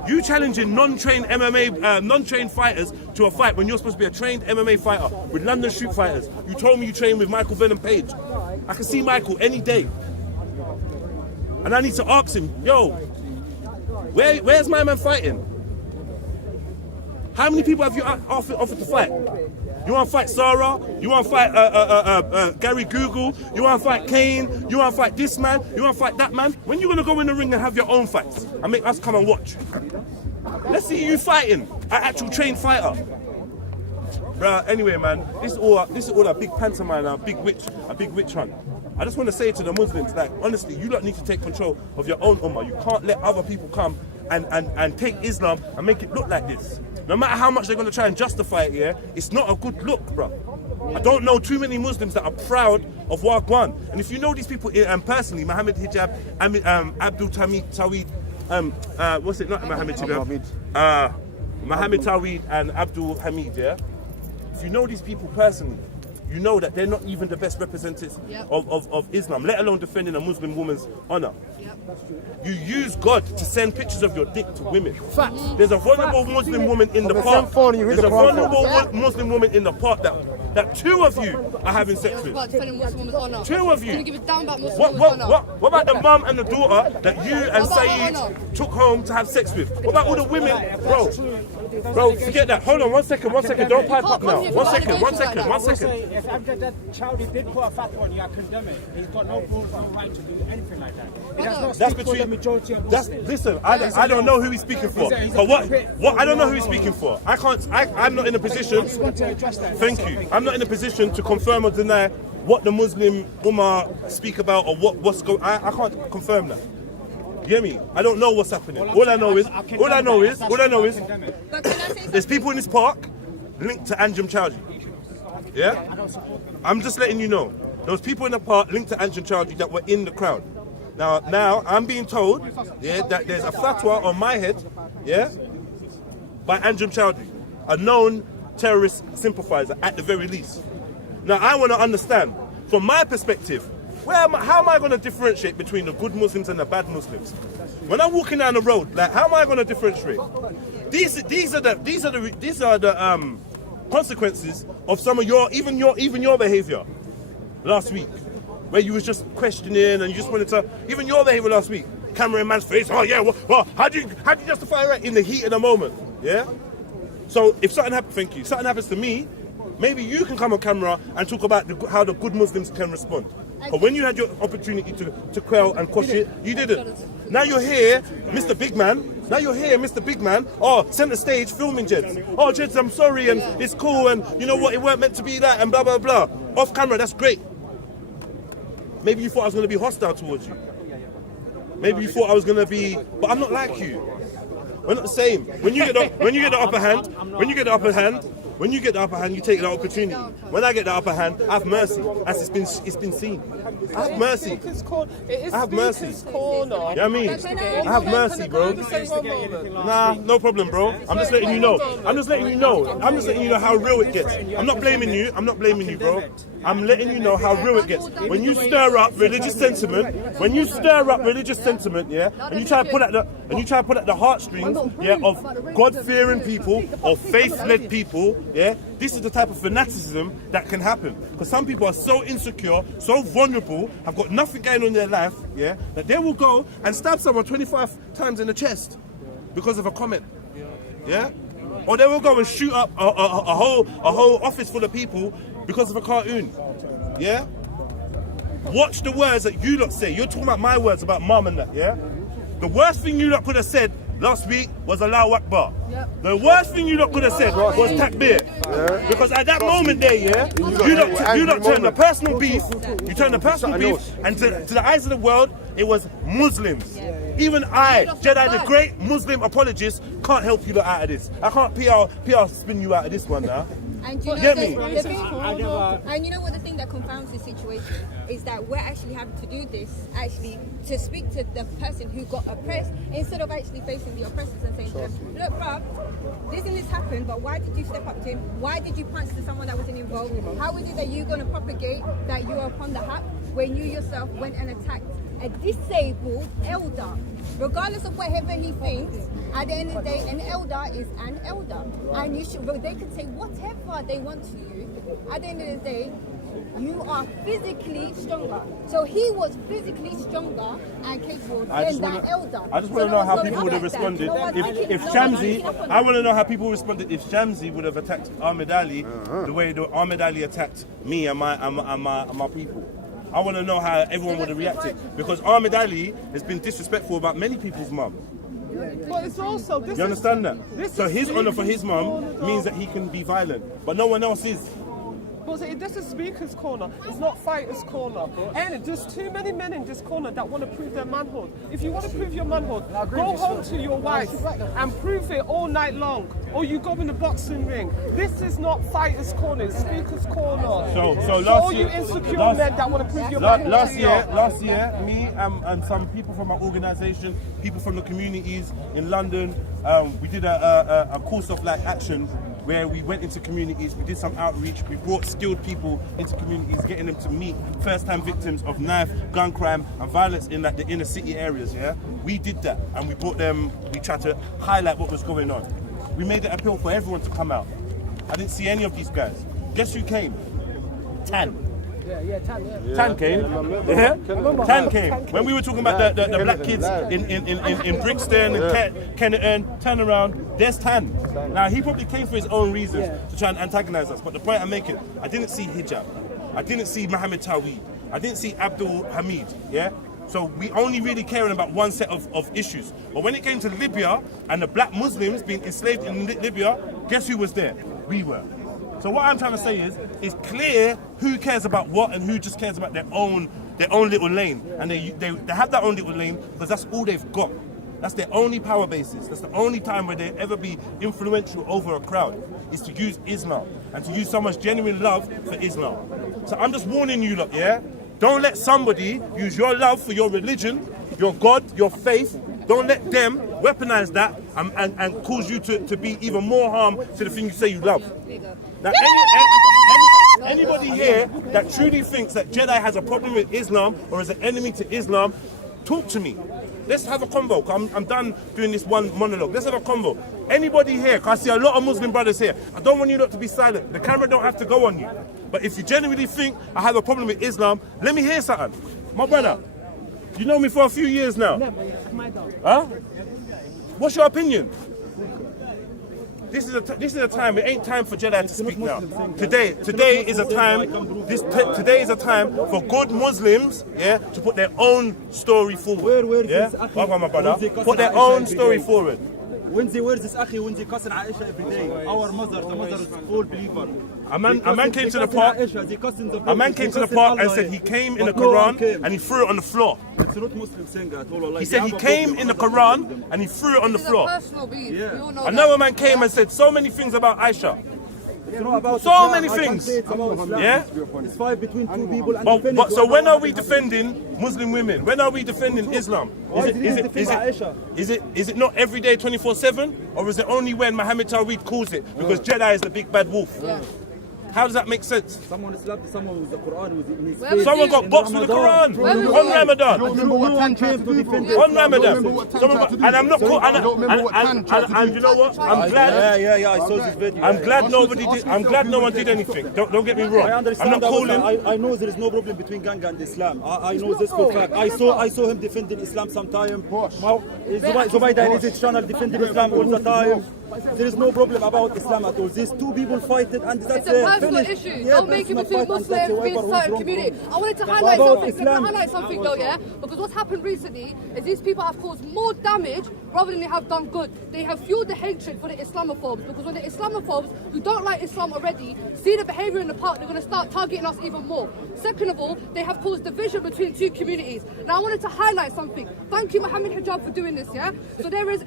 you challenging non-trained MMA, non-trained fighters to a fight when you're supposed to be a trained MMA fighter with London Street Fighters. You told me you trained with Michael Venom Page. I can see Michael any day. And I need to ask him, yo, where's my man fighting? How many people have you offered to fight? You want to fight Sarah? You want to fight Gary Google? You want to fight Kane? You want to fight this man? You want to fight that man? When you going to go in the ring and have your own fights and make us come and watch? Let's see you fighting, an actual trained fighter. Bruh, anyway, man, this is all a big pantomime, a big witch hunt. I just want to say to the Muslims, like, honestly, you don't need to take control of your own ummah. You can't let other people come and take Islam and make it look like this. No matter how much they're going to try and justify it, yeah, it's not a good look, bro. I don't know too many Muslims that are proud of Wagwan. And if you know these people personally, Muhammad Hijab, Abdul Taweed, what's it, not Muhammad Hijab, Muhammad Taweed and Abdul Hamid, yeah? If you know these people personally, you know that they're not even the best representatives of Islam, let alone defending a Muslim woman's honor. You use God to send pictures of your dick to women. There's a vulnerable Muslim woman in the park. There's a vulnerable Muslim woman in the park that 2 of you are having sex with. About defending Muslim woman's honour. 2 of you. Can you give a damn about Muslim woman's honour? What about the mum and the daughter that you and What about her honour? Saeed took home to have sex with? What about all the women? Bro, forget that. Hold on, one second. Don't pipe up now. One second. If Amjad Chowdhury did put a fatwa on you, I condemn it. He's got no right to do anything like that. It does not That's speak for the majority of Muslims. Listen, I don't know who he's speaking for. But what I don't know who he's speaking for. I'm not in a position. Thank you. I'm not in a position to confirm or deny what the Muslim Ummah speak about or what's going. I can't confirm that. You hear me? I don't know what's happening. All I know is But can I say there's people in this park linked to Anjem Chowdhury. Yeah? I'm just letting you know. There was people in the park linked to Anjem Chowdhury that were in the crowd. Now I'm being told, yeah, that there's a fatwa on my head, yeah, by Anjem Chowdhury, a known terrorist sympathizer at the very least. Now I want to understand, from my perspective, how am I going to differentiate between the good Muslims and the bad Muslims? When I'm walking down the road, like, how am I going to differentiate? These are the consequences of some of your behaviour last week, where you was just questioning and you just wanted to, even your behaviour last week, camera in man's face. Oh yeah, well, how do you justify it in the heat of the moment? Yeah. So if something happens to me, maybe you can come on camera and talk about how the good Muslims can respond. But when you had your opportunity to quell and quash it, you didn't. Now you're here, Mr. Big Man. Oh, centre stage filming Jeds. Oh, Jeds, I'm sorry, and it's cool, and you know what, it weren't meant to be that, and blah, blah, blah. Off camera, that's great. Maybe you thought I was going to be hostile towards you. Maybe you thought I was going to be, but I'm not like you. We're not the same. When you get the upper hand, you take that opportunity. When I get the upper hand, I have mercy, as it's been seen. I have mercy. I have mercy. You know what I mean? I have mercy, bro. Nah, no problem, bro. I'm just letting you know. I'm just letting you know how real it gets. I'm not blaming you, bro. I'm letting you know how real it gets. When you stir up religious sentiment, yeah, and you try to pull at the heartstrings, yeah, of God-fearing people or faith-led people, yeah, this is the type of fanaticism that can happen. Because some people are so insecure, so vulnerable, have got nothing going on in their life, yeah, that they will go and stab someone 25 times in the chest because of a comment, yeah, or they will go and shoot up a whole office full of people because of a cartoon, yeah. Watch the words that you lot say. You're talking about my words about mum and that, yeah. The worst thing you lot could have said last week was Allahu Akbar. Yep. The worst thing you lot could have said was takbir. Yeah. Because at that moment there, yeah, you lot turned the personal beef, and to the eyes of the world, it was Muslims. Yeah. Even I, Jedi, the great Muslim apologist, can't help you lot out of this. I can't PR spin you out of this one now. And you know, and you know what, the thing that confounds this situation is that we're actually having to do this actually to speak to the person who got oppressed instead of actually facing the oppressors and saying to them, look, bruv, this happened, but why did you step up to him? Why did you punch to someone that wasn't involved? How is it that you're going to propagate that you are upon the hap when you yourself went and attacked a disabled elder? Regardless of whatever he thinks, at the end of the day, an elder is an elder. And they can say whatever they want to you. At the end of the day, you are physically stronger. So he was physically stronger and capable than that elder. I just want to know how people would have responded if Shamsi. I want to know how people responded if Shamsi would have attacked Ahmed Ali the way Ahmed Ali attacked me and my people. I want to know how everyone would have reacted, because Ahmed Ali has been disrespectful about many people's mum. But it's also, you understand that? So his honour for his mum means that he can be violent, but no one else is. But this is speaker's corner, it's not fighter's corner. And there's too many men in this corner that want to prove their manhood. If you want to prove your manhood, go home to your wife and prove it all night long. Or you go in the boxing ring. This is not fighter's corner, it's speaker's corner. So last all year, you insecure men that want to prove your manhood. Last year, me and some people from our organisation, people from the communities in London, we did a course of like action where we went into communities, we did some outreach, we brought skilled people into communities, getting them to meet first-time victims of knife, gun crime and violence in like the inner city areas, yeah? We did that, and we brought them, we tried to highlight what was going on. We made it appeal for everyone to come out. I didn't see any of these guys. Guess who came? Tan. Tan came. Yeah? Tan came. When we were talking about the black kids in Brixton and Kennerton, turn around, there's Tan. Now, he probably came for his own reasons to try and antagonize us. But the point I'm making, I didn't see hijab. I didn't see Mohammed Tawhid. I didn't see Abdul Hamid. Yeah? So we only really caring about one set of issues. But when it came to Libya and the black Muslims being enslaved in Libya, guess who was there? We were. So what I'm trying to say is, it's clear who cares about what and who just cares about their own little lane. And they have that own little lane because that's all they've got. That's their only power basis. That's the only time where they'll ever be influential over a crowd, is to use Islam and to use someone's genuine love for Islam. So I'm just warning you lot, yeah? Don't let somebody use your love for your religion, your God, your faith. Don't let them weaponize that and cause you to be even more harm to the thing you say you love. Now, anybody here that truly thinks that Jedi has a problem with Islam or is an enemy to Islam, talk to me. Let's have a convo. I'm done doing this one monologue. Let's have a convo. Anybody here, because I see a lot of Muslim brothers here, I don't want you lot to be silent. The camera don't have to go on you. But if you genuinely think I have a problem with Islam, let me hear something. My brother, you know me for a few years now. Huh? What's your opinion? This is a time. It ain't time for Jedi to speak now. Today is a time. Today is a time for good Muslims, yeah, to put their own story forward. Yeah, my brother, put their own story forward. When they wear this akhi, when they cuss Aisha every day, our mother, the mother is all believer. A man came to the park. A man came to the park and said he came in the Quran and he threw it on the floor. It's not Muslim saying that. He said he came in the Quran and he threw it on the floor. Yeah. Another man came and said so many things about Aisha. So many things. Yeah? It's fight between two people. And but so when are we defending Muslim women? When are we defending Islam? Is it not every day 24/7? Or is it only when Muhammad Tawhid calls it? Because Jedi is the big bad wolf. Yeah. How does that make sense? Someone slapped someone with the Quran in his face. Someone got boxed with the Quran on Ramadan. On Ramadan. And I'm not cool. And you know what? I'm glad. Yeah. I saw this video. I'm glad nobody did. I'm glad no one did anything. Don't get me wrong. I understand. I'm not calling. I know there is no problem between Ganga and Islam. I know this for fact. I saw him defending Islam sometime. Zubaydah in his channel defending Islam all the time. There is no problem about Islam at all. These two people fight it and that's it. It's a personal issue. Don't make it between Muslims being a certain community. I wanted to highlight something though, yeah? Because what's happened recently is these people have caused more damage rather than they have done good. They have fueled the hatred for the Islamophobes, because when the Islamophobes who don't like Islam already see the behaviour in the park, they're going to start targeting us even more. Second of all, they have caused division between two communities. Now I wanted to highlight something. Thank you, Mohammed Hijab, for doing this, yeah? So there is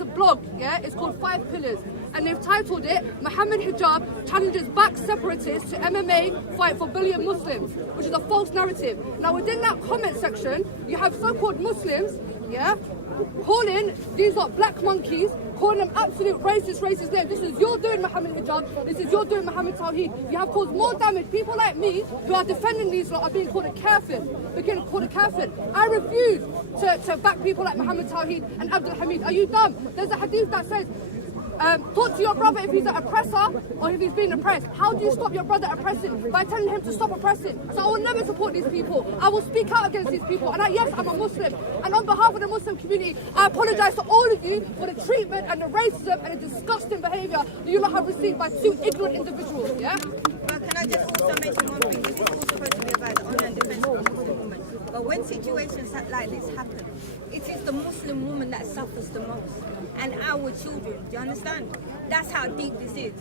a blog, yeah? It's called 5 Pillars, and they've titled it Mohammed Hijab challenges back separatists to MMA fight for billion Muslims, which is a false narrative. Now within that comment section, you have so-called Muslims, yeah, calling these lot black monkeys, calling them absolute racist names. This is you're doing Mohammed Hijab, this is you're doing Mohammed Tawhid. You have caused more damage. People like me who are defending these lot are being called a kafir. They're getting called a kafir. I refuse to back people like Mohammed Tawhid and Abdul Hamid. Are you dumb? There's a hadith that says, talk to your brother if he's an oppressor or if he's being oppressed. How do you stop your brother oppressing? By telling him to stop oppressing. So I will never support these people. I will speak out against these people. And yes, I'm a Muslim. And on behalf of the Muslim community, I apologise to all of you for the treatment and the racism and the disgusting behaviour that you lot have received by two ignorant individuals. Yeah? But can I just also mention one thing? This is all supposed to be about the honour and defence of the Muslim woman. But when situations like this happen, it is the Muslim woman that suffers the most. And our children, do you understand? That's how deep this is.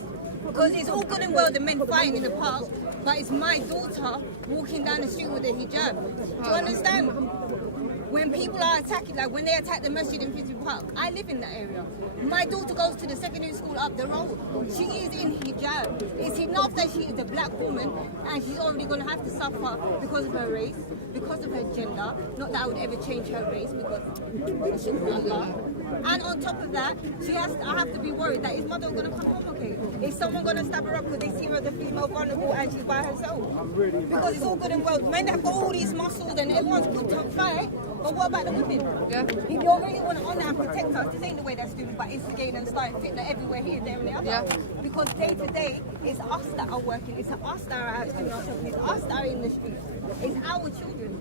Because it's all good and well the men fighting in the park, but it's my daughter walking down the street with a hijab. Do you understand? When people are attacking, like when they attack the masjid in Finsbury Park, I live in that area. My daughter goes to the secondary school up the road. She is in hijab. It's enough that she is a black woman and she's already going to have to suffer because of her race, because of her gender. Not that I would ever change her race, because Allah. And on top of that, I have to be worried that his mother going to come home okay. Is someone going to stab her up because they see her the female vulnerable and she's by herself? Because it's all good and well. Men have got all these muscles and everyone's good to fight. But what about the women? Yeah. If you really want to honour and protect us, this ain't the way that's doing by instigating and starting fitna everywhere here, there and the other. Yeah. Because day to day, it's us that are working, it's us that are out doing our shopping, it's us that are in the streets, it's our children.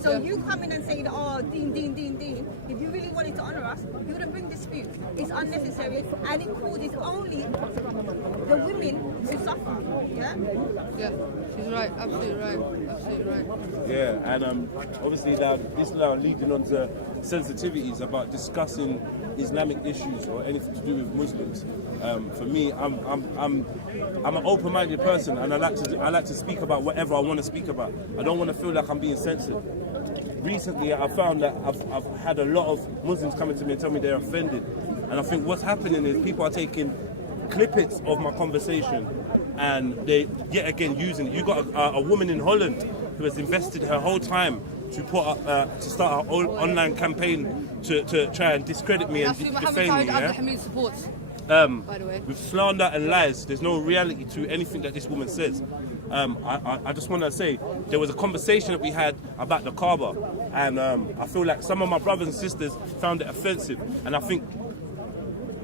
So you come in and saying, oh, Dean, if you really wanted to honour us, you wouldn't bring dispute. It's unnecessary and it causes only the women to suffer. Yeah? Yeah, she's right, absolutely right. Yeah, and obviously now this now leading on to sensitivities about discussing Islamic issues or anything to do with Muslims. For me, I'm an open-minded person, and I like to speak about whatever I want to speak about. I don't want to feel like I'm being censored. Recently, I found that I've had a lot of Muslims coming to me and tell me they're offended, and I think what's happening is people are taking clippets of my conversation and they yet again using it. You got a woman in Holland who has invested her whole time to put up, to start her own online campaign to try and discredit me and defame me. Yeah? Supports. By the way. With slander and lies, there's no reality to anything that this woman says. I just want to say there was a conversation that we had about the Kaaba, and I feel like some of my brothers and sisters found it offensive, and I think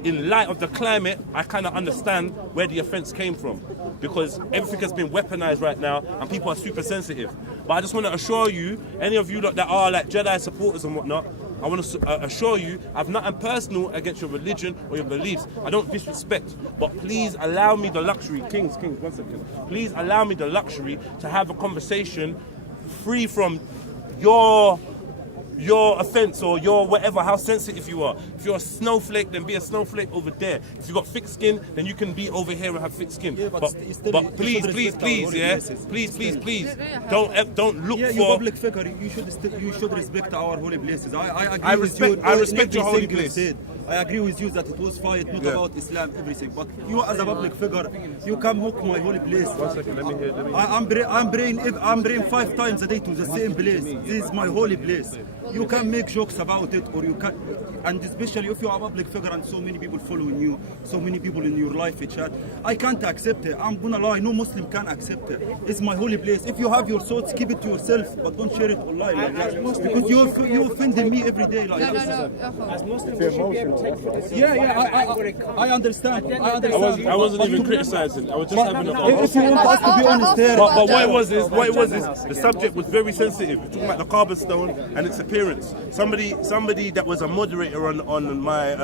in light of the climate, I kind of understand where the offence came from, because everything has been weaponized right now and people are super sensitive. But I just want to assure you, any of you that are like Jedi supporters and whatnot, I want to assure you, I've nothing personal against your religion or your beliefs. I don't disrespect, but please allow me the luxury, Kings, 1 second. Please allow me the luxury to have a conversation free from your offence or your whatever, how sensitive you are. If you're a snowflake, then be a snowflake over there. If you've got thick skin, then you can be over here and have thick skin. Yeah, but please, yeah, please, don't look for. You're public figure. You should respect our holy places. I respect your holy place. I agree with you that it was fight not about Islam, everything. But you as a public figure, you can mock my holy place. 1 second, let me hear. I'm praying 5 times a day to the same place. This is my holy place. You can make jokes about it, or you can, and especially if you are a public figure and so many people following you, so many people in your life chat, I can't accept it. I'm gonna lie, no Muslim can accept it. It's my holy place. If you have your thoughts, keep it to yourself, but don't share it online like that, because you offending me every day like that. As Muslims, we should be able to take criticism. I understand. I wasn't even criticising. I was just having a conversation. If you want us to be honest there. But what it was is, the subject was very sensitive. We're talking about the Kaaba stone and its appearance. Somebody that was a moderator on my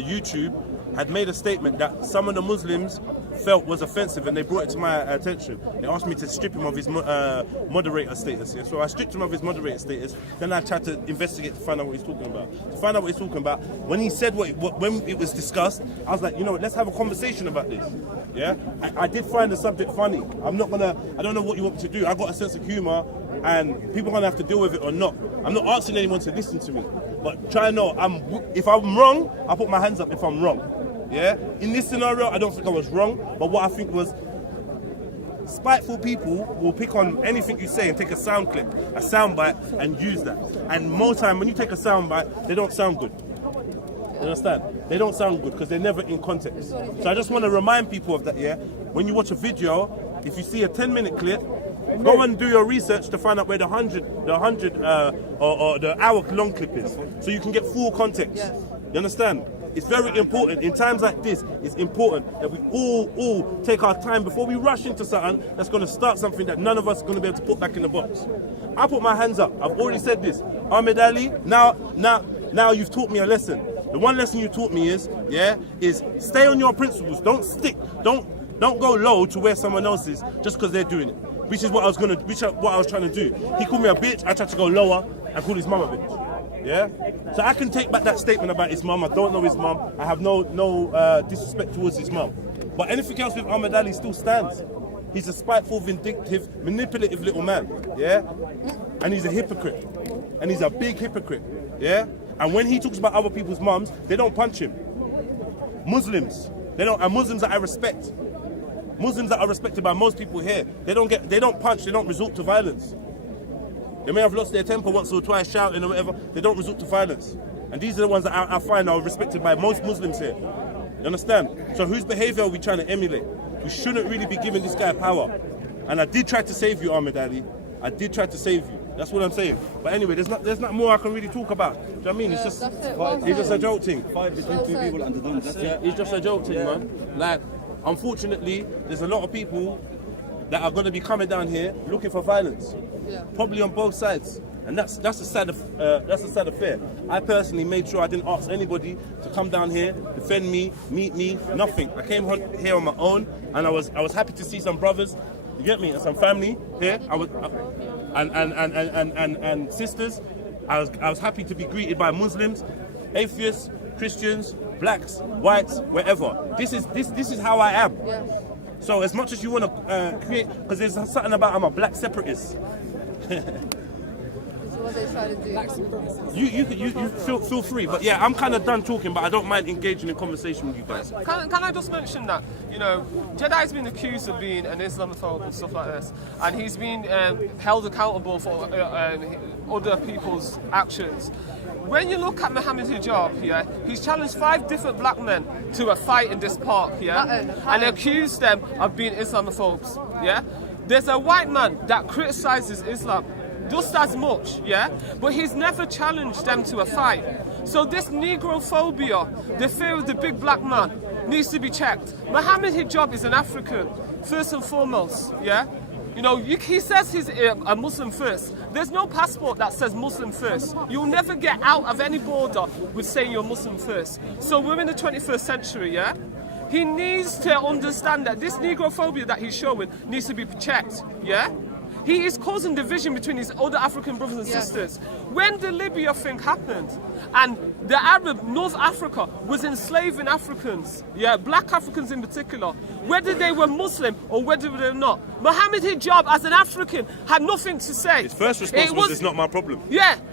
YouTube had made a statement that some of the Muslims felt was offensive, and they brought it to my attention. They asked me to strip him of his moderator status. Yeah? So I stripped him of his moderator status. Then I tried to investigate to find out what he's talking about. When he said when it was discussed, I was like, you know, let's have a conversation about this. Yeah, I did find the subject funny. I don't know what you want me to do. I got a sense of humour, and people are gonna have to deal with it or not. I'm not asking anyone to listen to me, but try to know. If I'm wrong, I'll put my hands up if I'm wrong. Yeah, in this scenario, I don't think I was wrong, but what I think was, spiteful people will pick on anything you say and take a sound clip, a sound bite, and use that. And most time, when you take a sound bite, they don't sound good. You understand? They don't sound good because they're never in context. So I just want to remind people of that. Yeah, when you watch a video, if you see a 10-minute clip, go and do your research to find out where the 100 or the hour-long clip is, so you can get full context. You understand? It's very important. In times like this, it's important that we all take our time before we rush into something that's going to start something that none of us are going to be able to put back in the box. I put my hands up. I've already said this. Ahmed Ali, now you've taught me a lesson. The one lesson you taught me is stay on your principles. Don't go low to where someone else is just because they're doing it. Which is what I was trying to do. He called me a bitch. I tried to go lower and call his mum a bitch. Yeah, so I can take back that statement about his mum. I don't know his mum. I have no disrespect towards his mum. But anything else with Ahmed Ali still stands. He's a spiteful, vindictive, manipulative little man. Yeah, and he's a hypocrite, and he's a big hypocrite. Yeah, and when he talks about other people's mums, they don't punch him. Muslims, they don't, and Muslims that I respect. Muslims that are respected by most people here, they don't punch, they don't resort to violence. They may have lost their temper once or twice shouting or whatever, they don't resort to violence. And these are the ones that I find are respected by most Muslims here. You understand? So whose behavior are we trying to emulate? We shouldn't really be giving this guy power. And I did try to save you, Ahmed Ali. I did try to save you. That's what I'm saying. But anyway, there's not more I can really talk about. Do you know what I mean? It's just it's just a joke thing. Fight between two people and the done. That's it. It's just a joke thing, man. Like, unfortunately, there's a lot of people that are going to be coming down here looking for violence. Probably on both sides. And that's a sad affair. I personally made sure I didn't ask anybody to come down here, defend me, meet me, nothing. I came here on my own, and I was happy to see some brothers, you get me, and some family here. And sisters. I was happy to be greeted by Muslims, atheists, Christians, blacks, whites, wherever. This is how I am. So as much as you want to create, because there's something about I'm a black separatist. What they try to do. You feel free, but yeah, I'm kind of done talking, but I don't mind engaging in conversation with you guys. Can I just mention that, you know, Jedi's been accused of being an Islamophobe and stuff like this, and he's been held accountable for other people's actions. When you look at Mohammed Hijab, he's challenged 5 different black men to a fight in this park, and accused them of being Islamophobes, There's a white man that criticises Islam just as much, but he's never challenged them to a fight. So this Negrophobia, the fear of the big black man, needs to be checked. Mohammed Hijab is an African, first and foremost, You know, he says he's a Muslim first. There's no passport that says Muslim first. You'll never get out of any border with saying you're Muslim first. So we're in the 21st century, He needs to understand that this Negrophobia that he's showing needs to be checked, He is causing division between his other African brothers and sisters. When the Libya thing happened, and the Arab North Africa was enslaving Africans, black Africans in particular, whether they were Muslim or whether they were not, Mohammed Hijab as an African had nothing to say. His first response was "It's not my problem."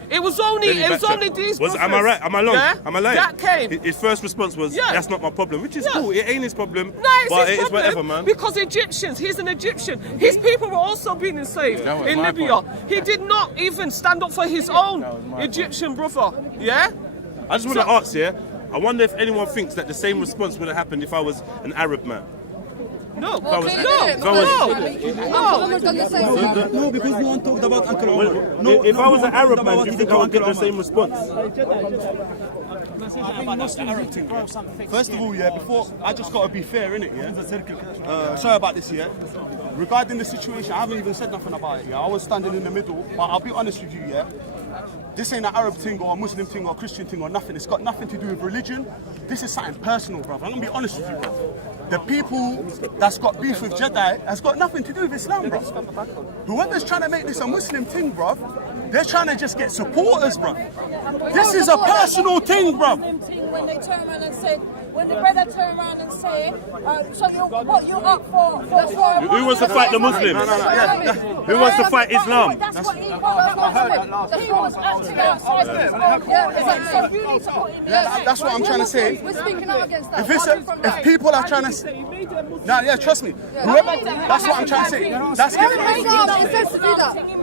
It was only these brothers. Am I right? Am I long? Am I lying? That came. His first response was, "That's not my problem," which is cool. It ain't his problem, it's but his it is problem whatever, man. Because Egyptians, he's an Egyptian. His people were also being enslaved in Libya. He did not even stand up for his own Egyptian brother. I just want to ask, I wonder if anyone thinks that the same response would have happened if I was an Arab man. No, No, because no one talked about Uncle Omar. If I was an Arab man, do you think I would get the same response? First of all, before I just gotta be fair, innit? Sorry about this, Regarding the situation, I haven't even said nothing about it. I was standing in the middle, but I'll be honest with you, This ain't an Arab thing or a Muslim thing or a Christian thing or nothing. It's got nothing to do with religion. This is something personal, bro. I'm gonna be honest with you, bro. The people that's got beef with Jedi has got nothing to do with Islam, bro. Whoever's trying to make this a Muslim thing, bro, they're trying to just get supporters, bro. This is a personal thing, bro. When they turn around and say, when the brother turn around and say, so what you up for? Who wants to fight the Muslims? Who wants to fight Islam? That's what he was. He was acting outside his own. So you need to put him there. That's what I'm trying to say. We're speaking out against that. If people are trying to, trust me. That's what I'm trying to say. That's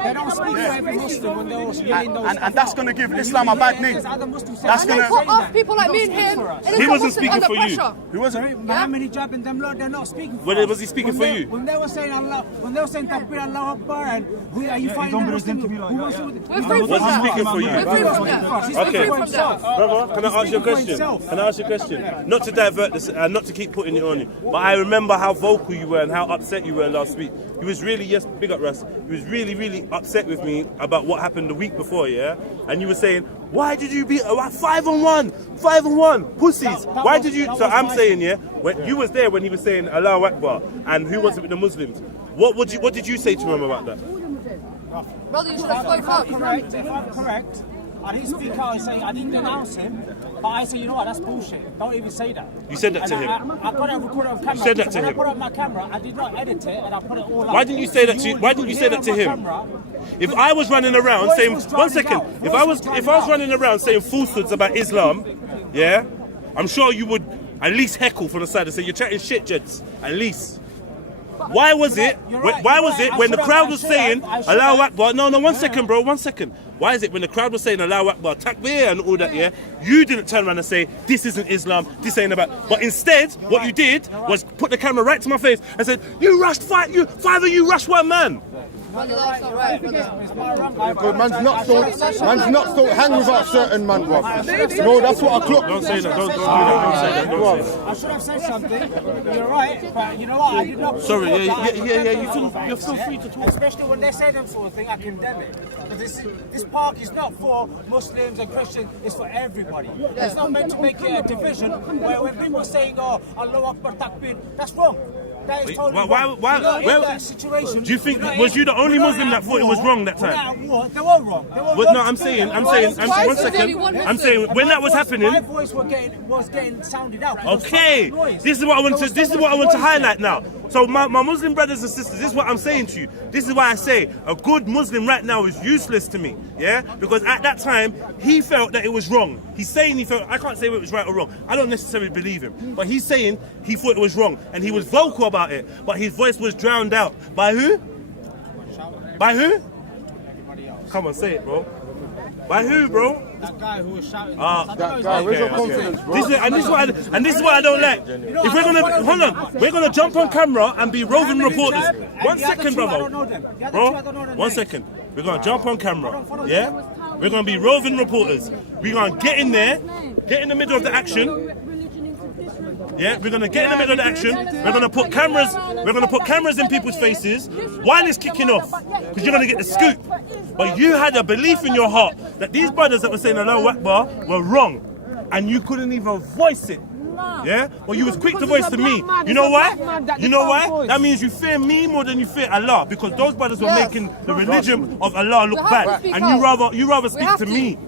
They don't speak for every Muslim when they're also getting those. and that's going to give Islam a bad name. That's going They put to. off people like me and him. He wasn't speaking for you. Who wasn't? Muhammad Hijab and them lot, they're not speaking for Was he speaking for you? When they were saying Allah, when they were saying Takbir Allah Akbar, and who are you fighting the Muslims? Who wants to? We're free from Was he that. speaking for you? We're free from that. Okay. We're free from that. Brother, can I ask you a question? Can I ask you a question? Not to divert this, not to keep putting it on you, but I remember how vocal you were and how upset you were last week. You was really, big up Russ, you was really, really upset with me about what happened the week before, And you were saying, why did you beat 5-on-1? 5-on-1, pussies. Why did you? So I'm saying, when you was there when he was saying Allahu Akbar, and who was it with the Muslims? What did you say to him about that? Brother, you should have spoke up. If I'm correct, I didn't speak out and say I didn't denounce him, but I said, you know what, that's bullshit. Don't even say that. You said that to him. I got it recorded on camera. You said that to when him. I put up my camera, I did not edit it, and I put it all up. Why didn't you say that to? Why didn't you say that to him? If I was running around saying, one second, if I was running around saying falsehoods about Islam, I'm sure you would at least heckle from the side and say you're chatting shit, gents. At least. Why was it? Why was it when the crowd was saying Allahu Akbar? No, 1 second, bro. 1 second. Why is it when the crowd was saying Allahu Akbar, Takbir and all that, yeah, you didn't turn around and say, this isn't Islam, this ain't about... But instead, what you did was put the camera right to my face and said, you rushed five of you rushed one man. That's not right, Because man's not so hang without certain man, bro. No, that's what I clock. Don't say that, don't do that, don't say that. I should have said something. You're right, but you know what? I did not. Sorry, you're still free to talk. Especially when they say them sort of thing, I condemn it. Because this park is not for Muslims and Christians, it's for everybody. It's not meant to make a division where when people are saying, oh, Allahu Akbar Takbir, that's wrong. That is totally wrong. Why, in that situation, do you think, was you the only Muslim that thought it was wrong that time? They were wrong. No, I'm saying, 1 second. I'm saying, when that was happening... My voice was getting sounded out. Okay, this is what I want to highlight now. So my Muslim brothers and sisters, this is what I'm saying to you. This is why I say a good Muslim right now is useless to me. Yeah? Because at that time, he felt that it was wrong. He's saying he felt, I can't say if it was right or wrong. I don't necessarily believe him. But he's saying he thought it was wrong. And he was vocal about it. But his voice was drowned out. By who? By who? Come on, say it, bro. By who, bro? That guy who was shouting. That guy, where's your confidence, bro? This is what I don't like. If we're gonna hold on, we're gonna jump on camera and be roving reporters. 1 second, brother. Bro, 1 second. We're gonna jump on camera. Yeah? We're gonna be roving reporters. We're gonna get in there, get in the middle of the action. Yeah, we're gonna get in the middle of the action. We're gonna put cameras in people's faces while it's kicking off, because you're gonna get the scoop. But you had a belief in your heart that these brothers that were saying Allahu Akbar were wrong, and you couldn't even voice it. Yeah, well, you was quick to voice to me. You know why? You know why? That means you fear me more than you fear Allah, because those brothers were making the religion of Allah look bad, and you rather speak to me.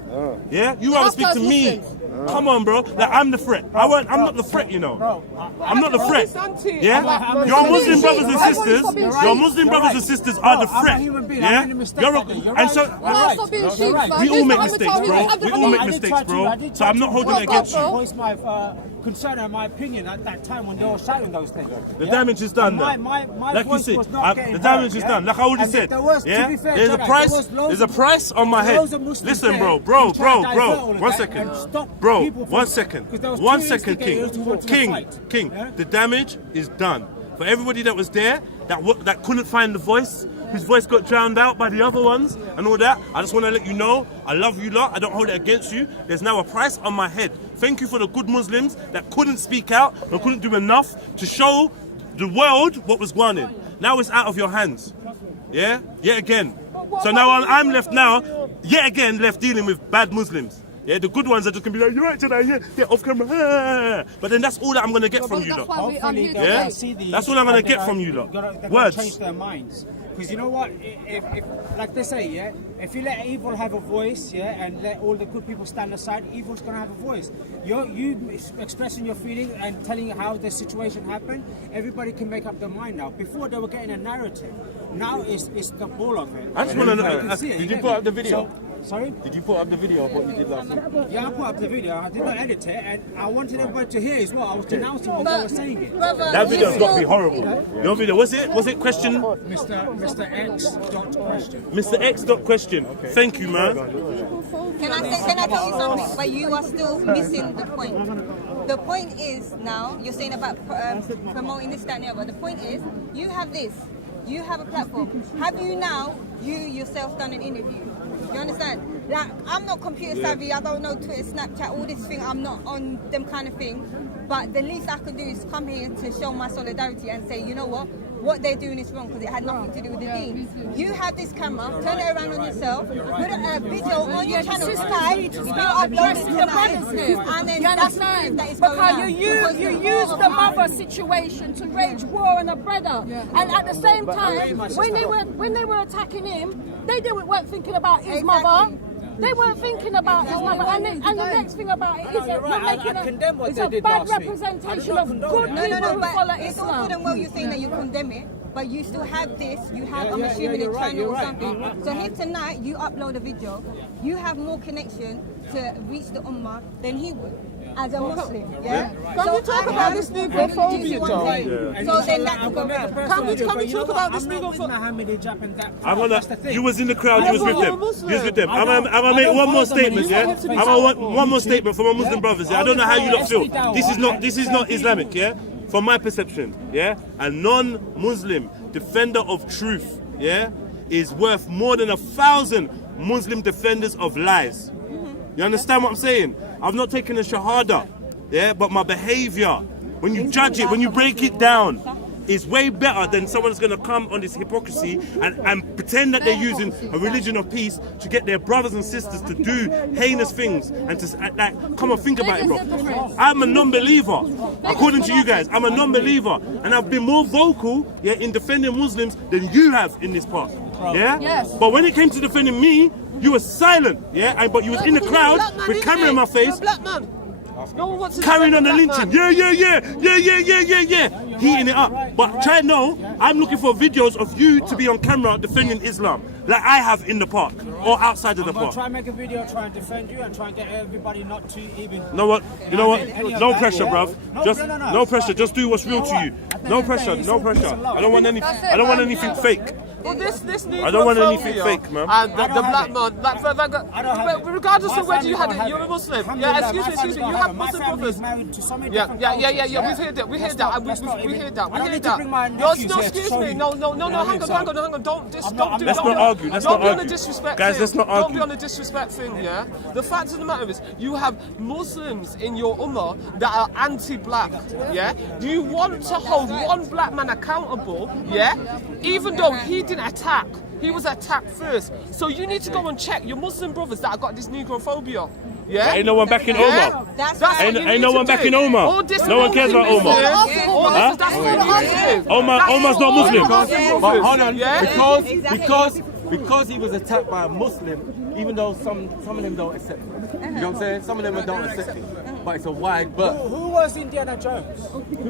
Yeah, you rather speak to me. Come on, bro. Like, I'm the threat. I'm not the threat, you know. I'm not the threat. Yeah? Your Muslim brothers and sisters are the threat. Yeah? And so we all make mistakes, bro. We all make mistakes, bro. So I'm not holding it against you. Voice my concern and my opinion at that time when they were shouting those things. The damage is done now. Like you said, the damage is done. Like I already said. Yeah? There's a price on my head. Listen, bro. 1 second. Bro, 1 second. 1 second, King. The damage is done. For everybody that was there, that couldn't find the voice, whose voice got drowned out by the other ones and all that, I just want to let you know, I love you lot, I don't hold it against you. There's now a price on my head. Thank you for the good Muslims that couldn't speak out and couldn't do enough to show the world what was going on. Now it's out of your hands. Yeah? Yet again. So now I'm left now, yet again, left dealing with bad Muslims. Yeah, the good ones are just gonna be like, you're right today, yeah, off camera. But then that's all that I'm gonna get from you lot. Yeah? That's all I'm gonna get from you lot. Words. Change their minds. Because you know what, if like they say, yeah, if you let evil have a voice, yeah, and let all the good people stand aside, evil's gonna have a voice. You expressing your feeling and telling how the situation happened, everybody can make up their mind now. Before they were getting a narrative, now it's the ball of it. I just wanna know, did you put up the video? Sorry? Did you put up the video of what you did last week? Yeah, I put up the video. I did not edit it, and I wanted everybody to hear as well. I was denouncing what they were saying it. That video's got to be horrible. Your video, was it question? Mr. X.question. Mr. X.question. Okay. Thank you, man. Can I tell you something? But you are still missing the point. The point is now, you're saying about promoting this, that, and the other. The point is, you have this. You have a platform. Have you now, you yourself done an interview? You understand? Like, I'm not computer savvy, I don't know Twitter, Snapchat, all this thing, I'm not on them kind of thing. But the least I could do is come here to show my solidarity and say, you know what they're doing is wrong because it had nothing to do with the deen. You have this camera, turn it around on yourself, put a video on your channel tonight, you upload it tonight, and then that's that is going on. You use the mother situation to wage war on a brother, and at the same time, when they were attacking him, they weren't thinking about his mother. They weren't thinking about his mother, and the next thing about it is it's a bad representation of good people who follow Islam. It's all good and well you're saying that you condemn it, but you still have this, you have, I'm assuming, a channel or something. So if tonight you upload a video, you have more connection to reach the ummah than he would. as a Muslim. Yeah. Can we talk about this negrophobia, So then that could go wrong. Can we talk about this negrophobia? You was in the crowd. You was with them. You was with them. I'm gonna make one more statement. Yeah. I'm gonna one more statement for my Muslim brothers. Yeah? I don't know how you lot feel. This is not Islamic. Yeah. From my perception. Yeah. A non-Muslim defender of truth. Yeah. Is worth more than 1,000 Muslim defenders of lies. You understand what I'm saying? I've not taken a shahada, yeah, but my behavior, when you judge it, when you break it down, is way better than someone that's going to come on this hypocrisy and pretend that they're using a religion of peace to get their brothers and sisters to do heinous things and to like, come on, think about it, bro. I'm a non-believer, according to you guys. I'm a non-believer, and I've been more vocal, yeah, in defending Muslims than you have in this part. Yeah? Yes. But when it came to defending me, you were silent, yeah? But you was in the crowd with camera in my face. Black man. No one wants to carrying on the lynching. Yeah. Heating it up. But try know, I'm looking for videos of you to be on camera defending Islam, like I have in the park or outside of the park. Try and make a video, try and defend you, and try and get everybody not to even. You know what? No pressure, bruv. No pressure. Just do what's real to you. No pressure. I don't want anything fake. Well, this I don't want anything fake, man. And the black man, like, regardless of whether you had it, you're a Muslim. Yeah, excuse me. You have Muslim brothers. Yeah. We've heard that. We heard that. No, excuse me. No. Hang on. Don't do. Let's not argue. Don't be on a disrespect thing. Guys, let's not argue. Don't be on a disrespect thing. Yeah. The fact of the matter is, you have Muslims in your ummah that are anti-black. Yeah. Do you want to hold one black man accountable? Yeah. Even though he didn't attack, he was attacked first. So you need to go and check your Muslim brothers that have got this negrophobia. Yeah? Ain't no one back in Omar. Ain't no one back in Omar. No one cares about Omar. Omar's not Muslim. But hold on, because he was attacked by a Muslim, even though some of them don't accept it. You know what I'm saying? Some of them don't accept it. But it's a wide berth. Who was Indiana Jones?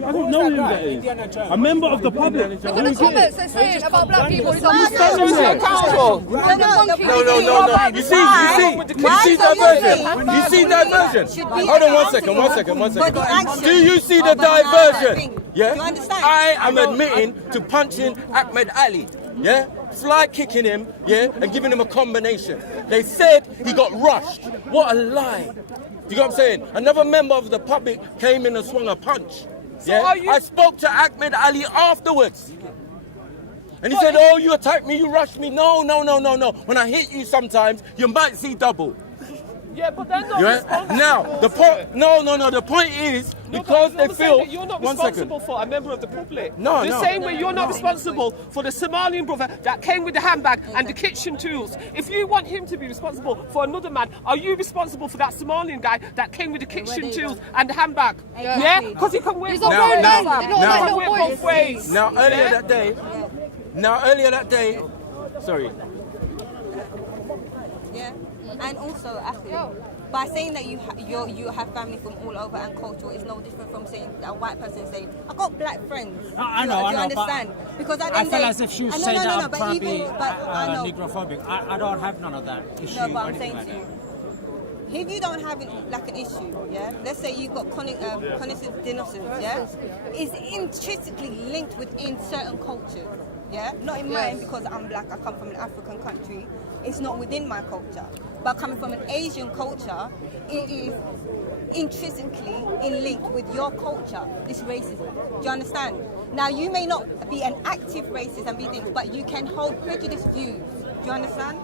I don't know who that is. Indiana Jones. A member of the public. Look at the comments they're saying about black people. No. You see diversion. You see diversion. Hold on one second. Do you see the diversion? Yeah. I am admitting to punching Ahmed Ali. Yeah. Fly kicking him, yeah, and giving him a combination. They said he got rushed. What a lie. You know what I'm saying? Another member of the public came in and swung a punch. Yeah? I spoke to Ahmed Ali afterwards. And he said, oh, you attacked me, you rushed me. No. When I hit you sometimes, you might see double. Yeah, but they're not responsible. Now, the point, the point is, because they feel... You're not responsible for a member of the public. No. The same way you're not responsible for the Somalian brother that came with the handbag and the kitchen tools. If you want him to be responsible for another man, are you responsible for that Somalian guy that came with the kitchen tools and the handbag? Yeah? Because he can wear both ways. Now, earlier that day... Sorry. Yeah. And also, actually, by saying that you have family from all over and culture is no different from saying a white person saying, I got black friends. I know. Do you understand? Because I feel as if she was saying that I'm trying to be negrophobic. I don't have none of that issue. No, but I'm saying to you, if you don't have like an issue, yeah, let's say you've got cognitive dissonance, yeah, is intrinsically linked within certain cultures. Yeah, not in mine because I'm black, I come from an African country. It's not within my culture. But coming from an Asian culture, it is intrinsically linked with your culture, this racism. Do you understand? Now, you may not be an active racist and be things, but you can hold prejudiced views. Do you understand?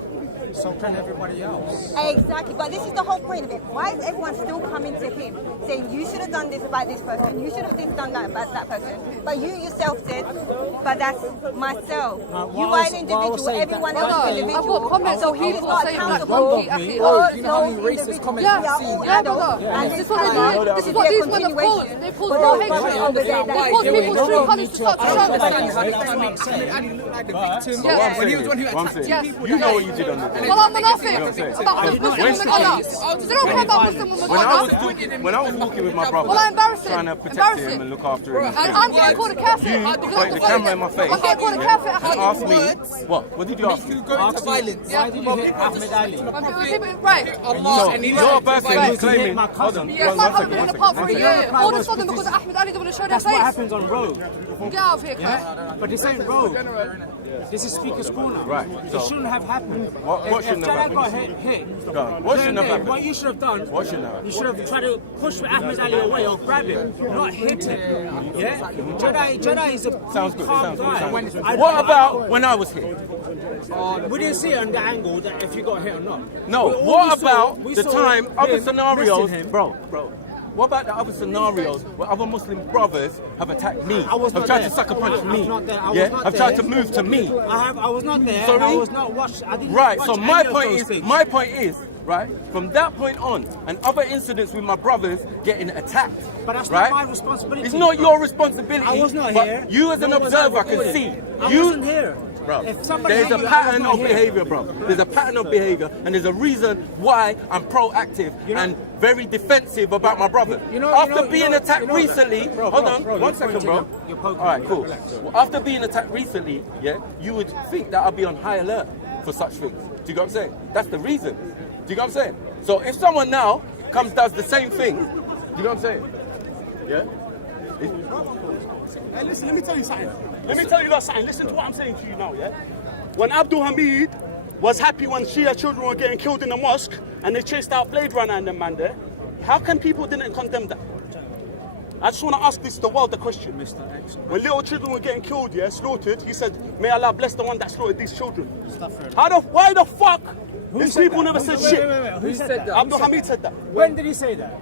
So can everybody else. Exactly, but this is the whole point of it. Why is everyone still coming to him saying you should have done this about this person, you should have done that about that person, but you yourself said, but that's myself. You are an individual, everyone else is an individual. I've got comments so of people not saying accountable. You know how many racist comments I've seen? And this is what they do. This is what these men have caused. They've caused more hatred. They caused people's true colours to start to show. You know what you did on this. Well, I'm Munafiq. About Muslim women Allah. They don't care about Muslim women Allah. When I was walking with my brother, Well, embarrassing. trying to protect him and look after him, And I'm getting called a kafir. you put the camera in my face I'm getting called a kafir. and asked me, what did you ask me? Go into violence. Why did you hit Ahmed Ali? Right. So your person is claiming, my hold on, Yes, I haven't been in the park for a year. All of a sudden, because Ahmed Ali don't want to show their That's what face. happens on road. Get out of here, Chris. Yeah? But this ain't road. This is Speaker's Corner. Right. It So- shouldn't have happened. What shouldn't have If Jedi got happened? hit, Go on. What shouldn't have happened? what you should have done, What shouldn't have happened? you should have tried to push Ahmed Ali away or grab him, not hit him. Yeah? Jedi is a Sounds good. calm Sounds good. guy. Sounds good. I What don't- about when I was here? We didn't see it on the angle that if you got hit or not. No. We- all What we saw- about we the saw time, other him scenarios, missing him. bro? What about the other scenarios where other Muslim brothers have attacked me, I was have not tried there. to sucker punch I was me, not there. I was yeah, not have tried there. to move to me? I was not there. Sorry? I was not watched. I didn't Right. watch So any my of point those is, things. right, from that point on, and other incidents with my brothers getting attacked. But that's right? not my responsibility. It's not your responsibility. I was not but here. You as an Nor was I observer can recording. see. I you wasn't here. Bro, If somebody there's hit a you, I was pattern not of here. behavior, bro. There's a pattern of behavior, and there's a reason why I'm proactive and very defensive about my brother. After being attacked recently, hold on, one second, bro. All right, cool. Well, after being attacked recently, yeah, you would think that I'd be on high alert for such things. Do you get what I'm saying? That's the reason. Do you get what I'm saying? So if someone now does the same thing, do you know what I'm saying? Yeah. Hey, listen, let me tell you something. Let me tell you guys something. Listen to what I'm saying to you now, yeah? When Abdul Hamid was happy when Shia children were getting killed in the mosque and they chased out Blade Runner and the man there, how come people didn't condemn that? I just want to ask the world the question. When little children were getting killed, yeah, slaughtered, he said, may Allah bless the one that slaughtered these children. Why the fuck? These people never said shit. Who said that? Abdul Hamid said that. When did he say that?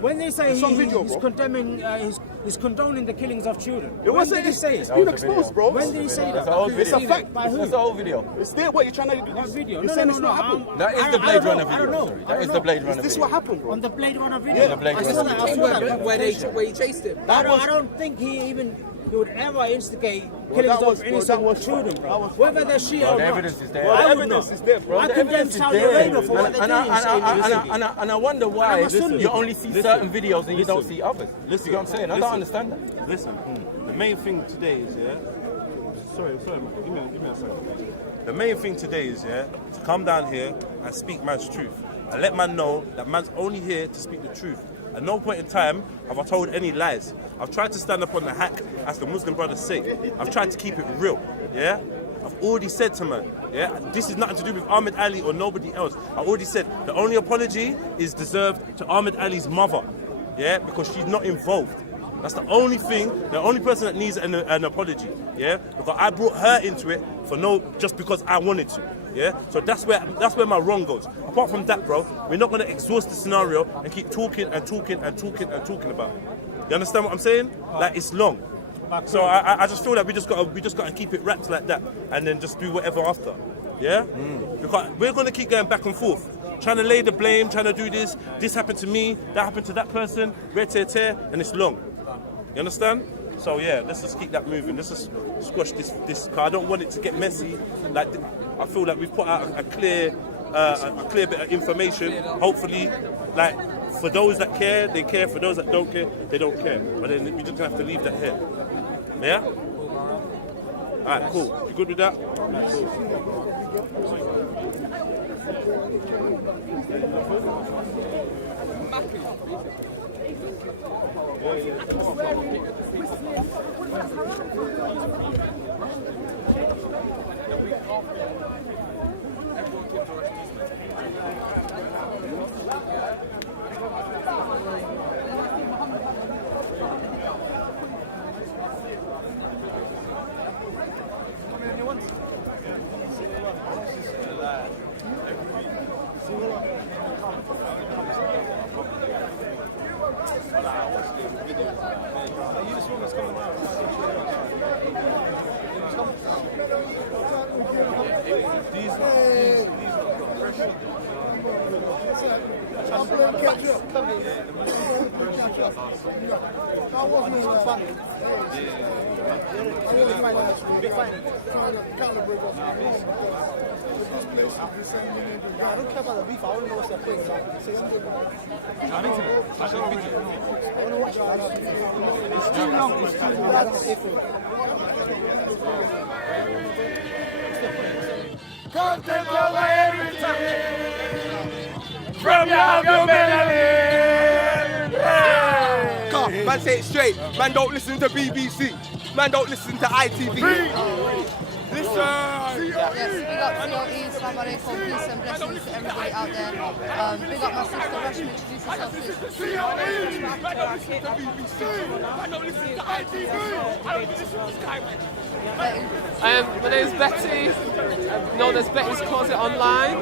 When they say It's on video, he's bro. condemning, he's condoning the killings of children. It When wasn't. did he say It's it? been exposed, bro. When did he say that? It's an old It's video. a fact. By who? It's an old video. It's there. What you're trying to? What video? You're No, saying no, it's no, not no. happened. That is I the Blade don't know. Runner I don't video. know. Sorry. I That is don't the know. Blade Runner Is this video. what happened, bro? On the Blade Runner Yeah, video. the Blade I saw Runner that. I video. saw that. Where he chased him. I don't think he would ever instigate killings that was- of well, innocent that was- children, that bro. was- Whether they're Shia Well, or the not. evidence is there. Well, the I would evidence not. is there, bro. I The condemn evidence is Saudi there. Arabia for what And I wonder why I'm a Sunni. you only see certain videos and you don't see others. You see what I'm saying? I don't understand that. Listen, the main thing today is, sorry, man. Give me a second. The main thing today is, to come down here and speak man's truth. And let man know that man's only here to speak the truth. At no point in time have I told any lies. I've tried to stand up on the hack, as the Muslim brothers say. I've tried to keep it real, yeah? I've already said to man, this is nothing to do with Ahmed Ali or nobody else. I already said the only apology is deserved to Ahmed Ali's mother, because she's not involved. That's the only thing, the only person that needs an apology, because I brought her into it just because I wanted to, So that's where my wrong goes. Apart from that, bro, we're not gonna exhaust the scenario and keep talking and talking and talking and talking about it. You understand what I'm saying? Like, it's long. So I just feel like we just gotta keep it wrapped like that and then just do whatever after, Because we're gonna keep going back and forth, trying to lay the blame, trying to do this. This happened to me, that happened to that person, and it's long. You understand? So let's just keep that moving. Let's just squash this. Cause I don't want it to get messy. Like, I feel like we've put out a clear bit of information. Hopefully, like, for those that care, they care. For those that don't care, they don't care. But then we just have to leave that here. Yeah? All right, cool. You good with that? place. I don't care about the beef. I want to know what's their point. Say something. I want to watch that. It's too long. It's too long. Can't take away everything from your melanin. Man, say it straight. Man, don't listen to BBC. Man, don't listen to ITV. Listen. Yes, big up COE, Assalamu alaikum, peace and blessings to everybody out there. Big up my sister, Rashmi, introduce yourself, please. COE, man, don't listen to BBC. Man, don't listen to ITV. I don't listen to Skyway. My name is Betty, known as Betty's Closet Online.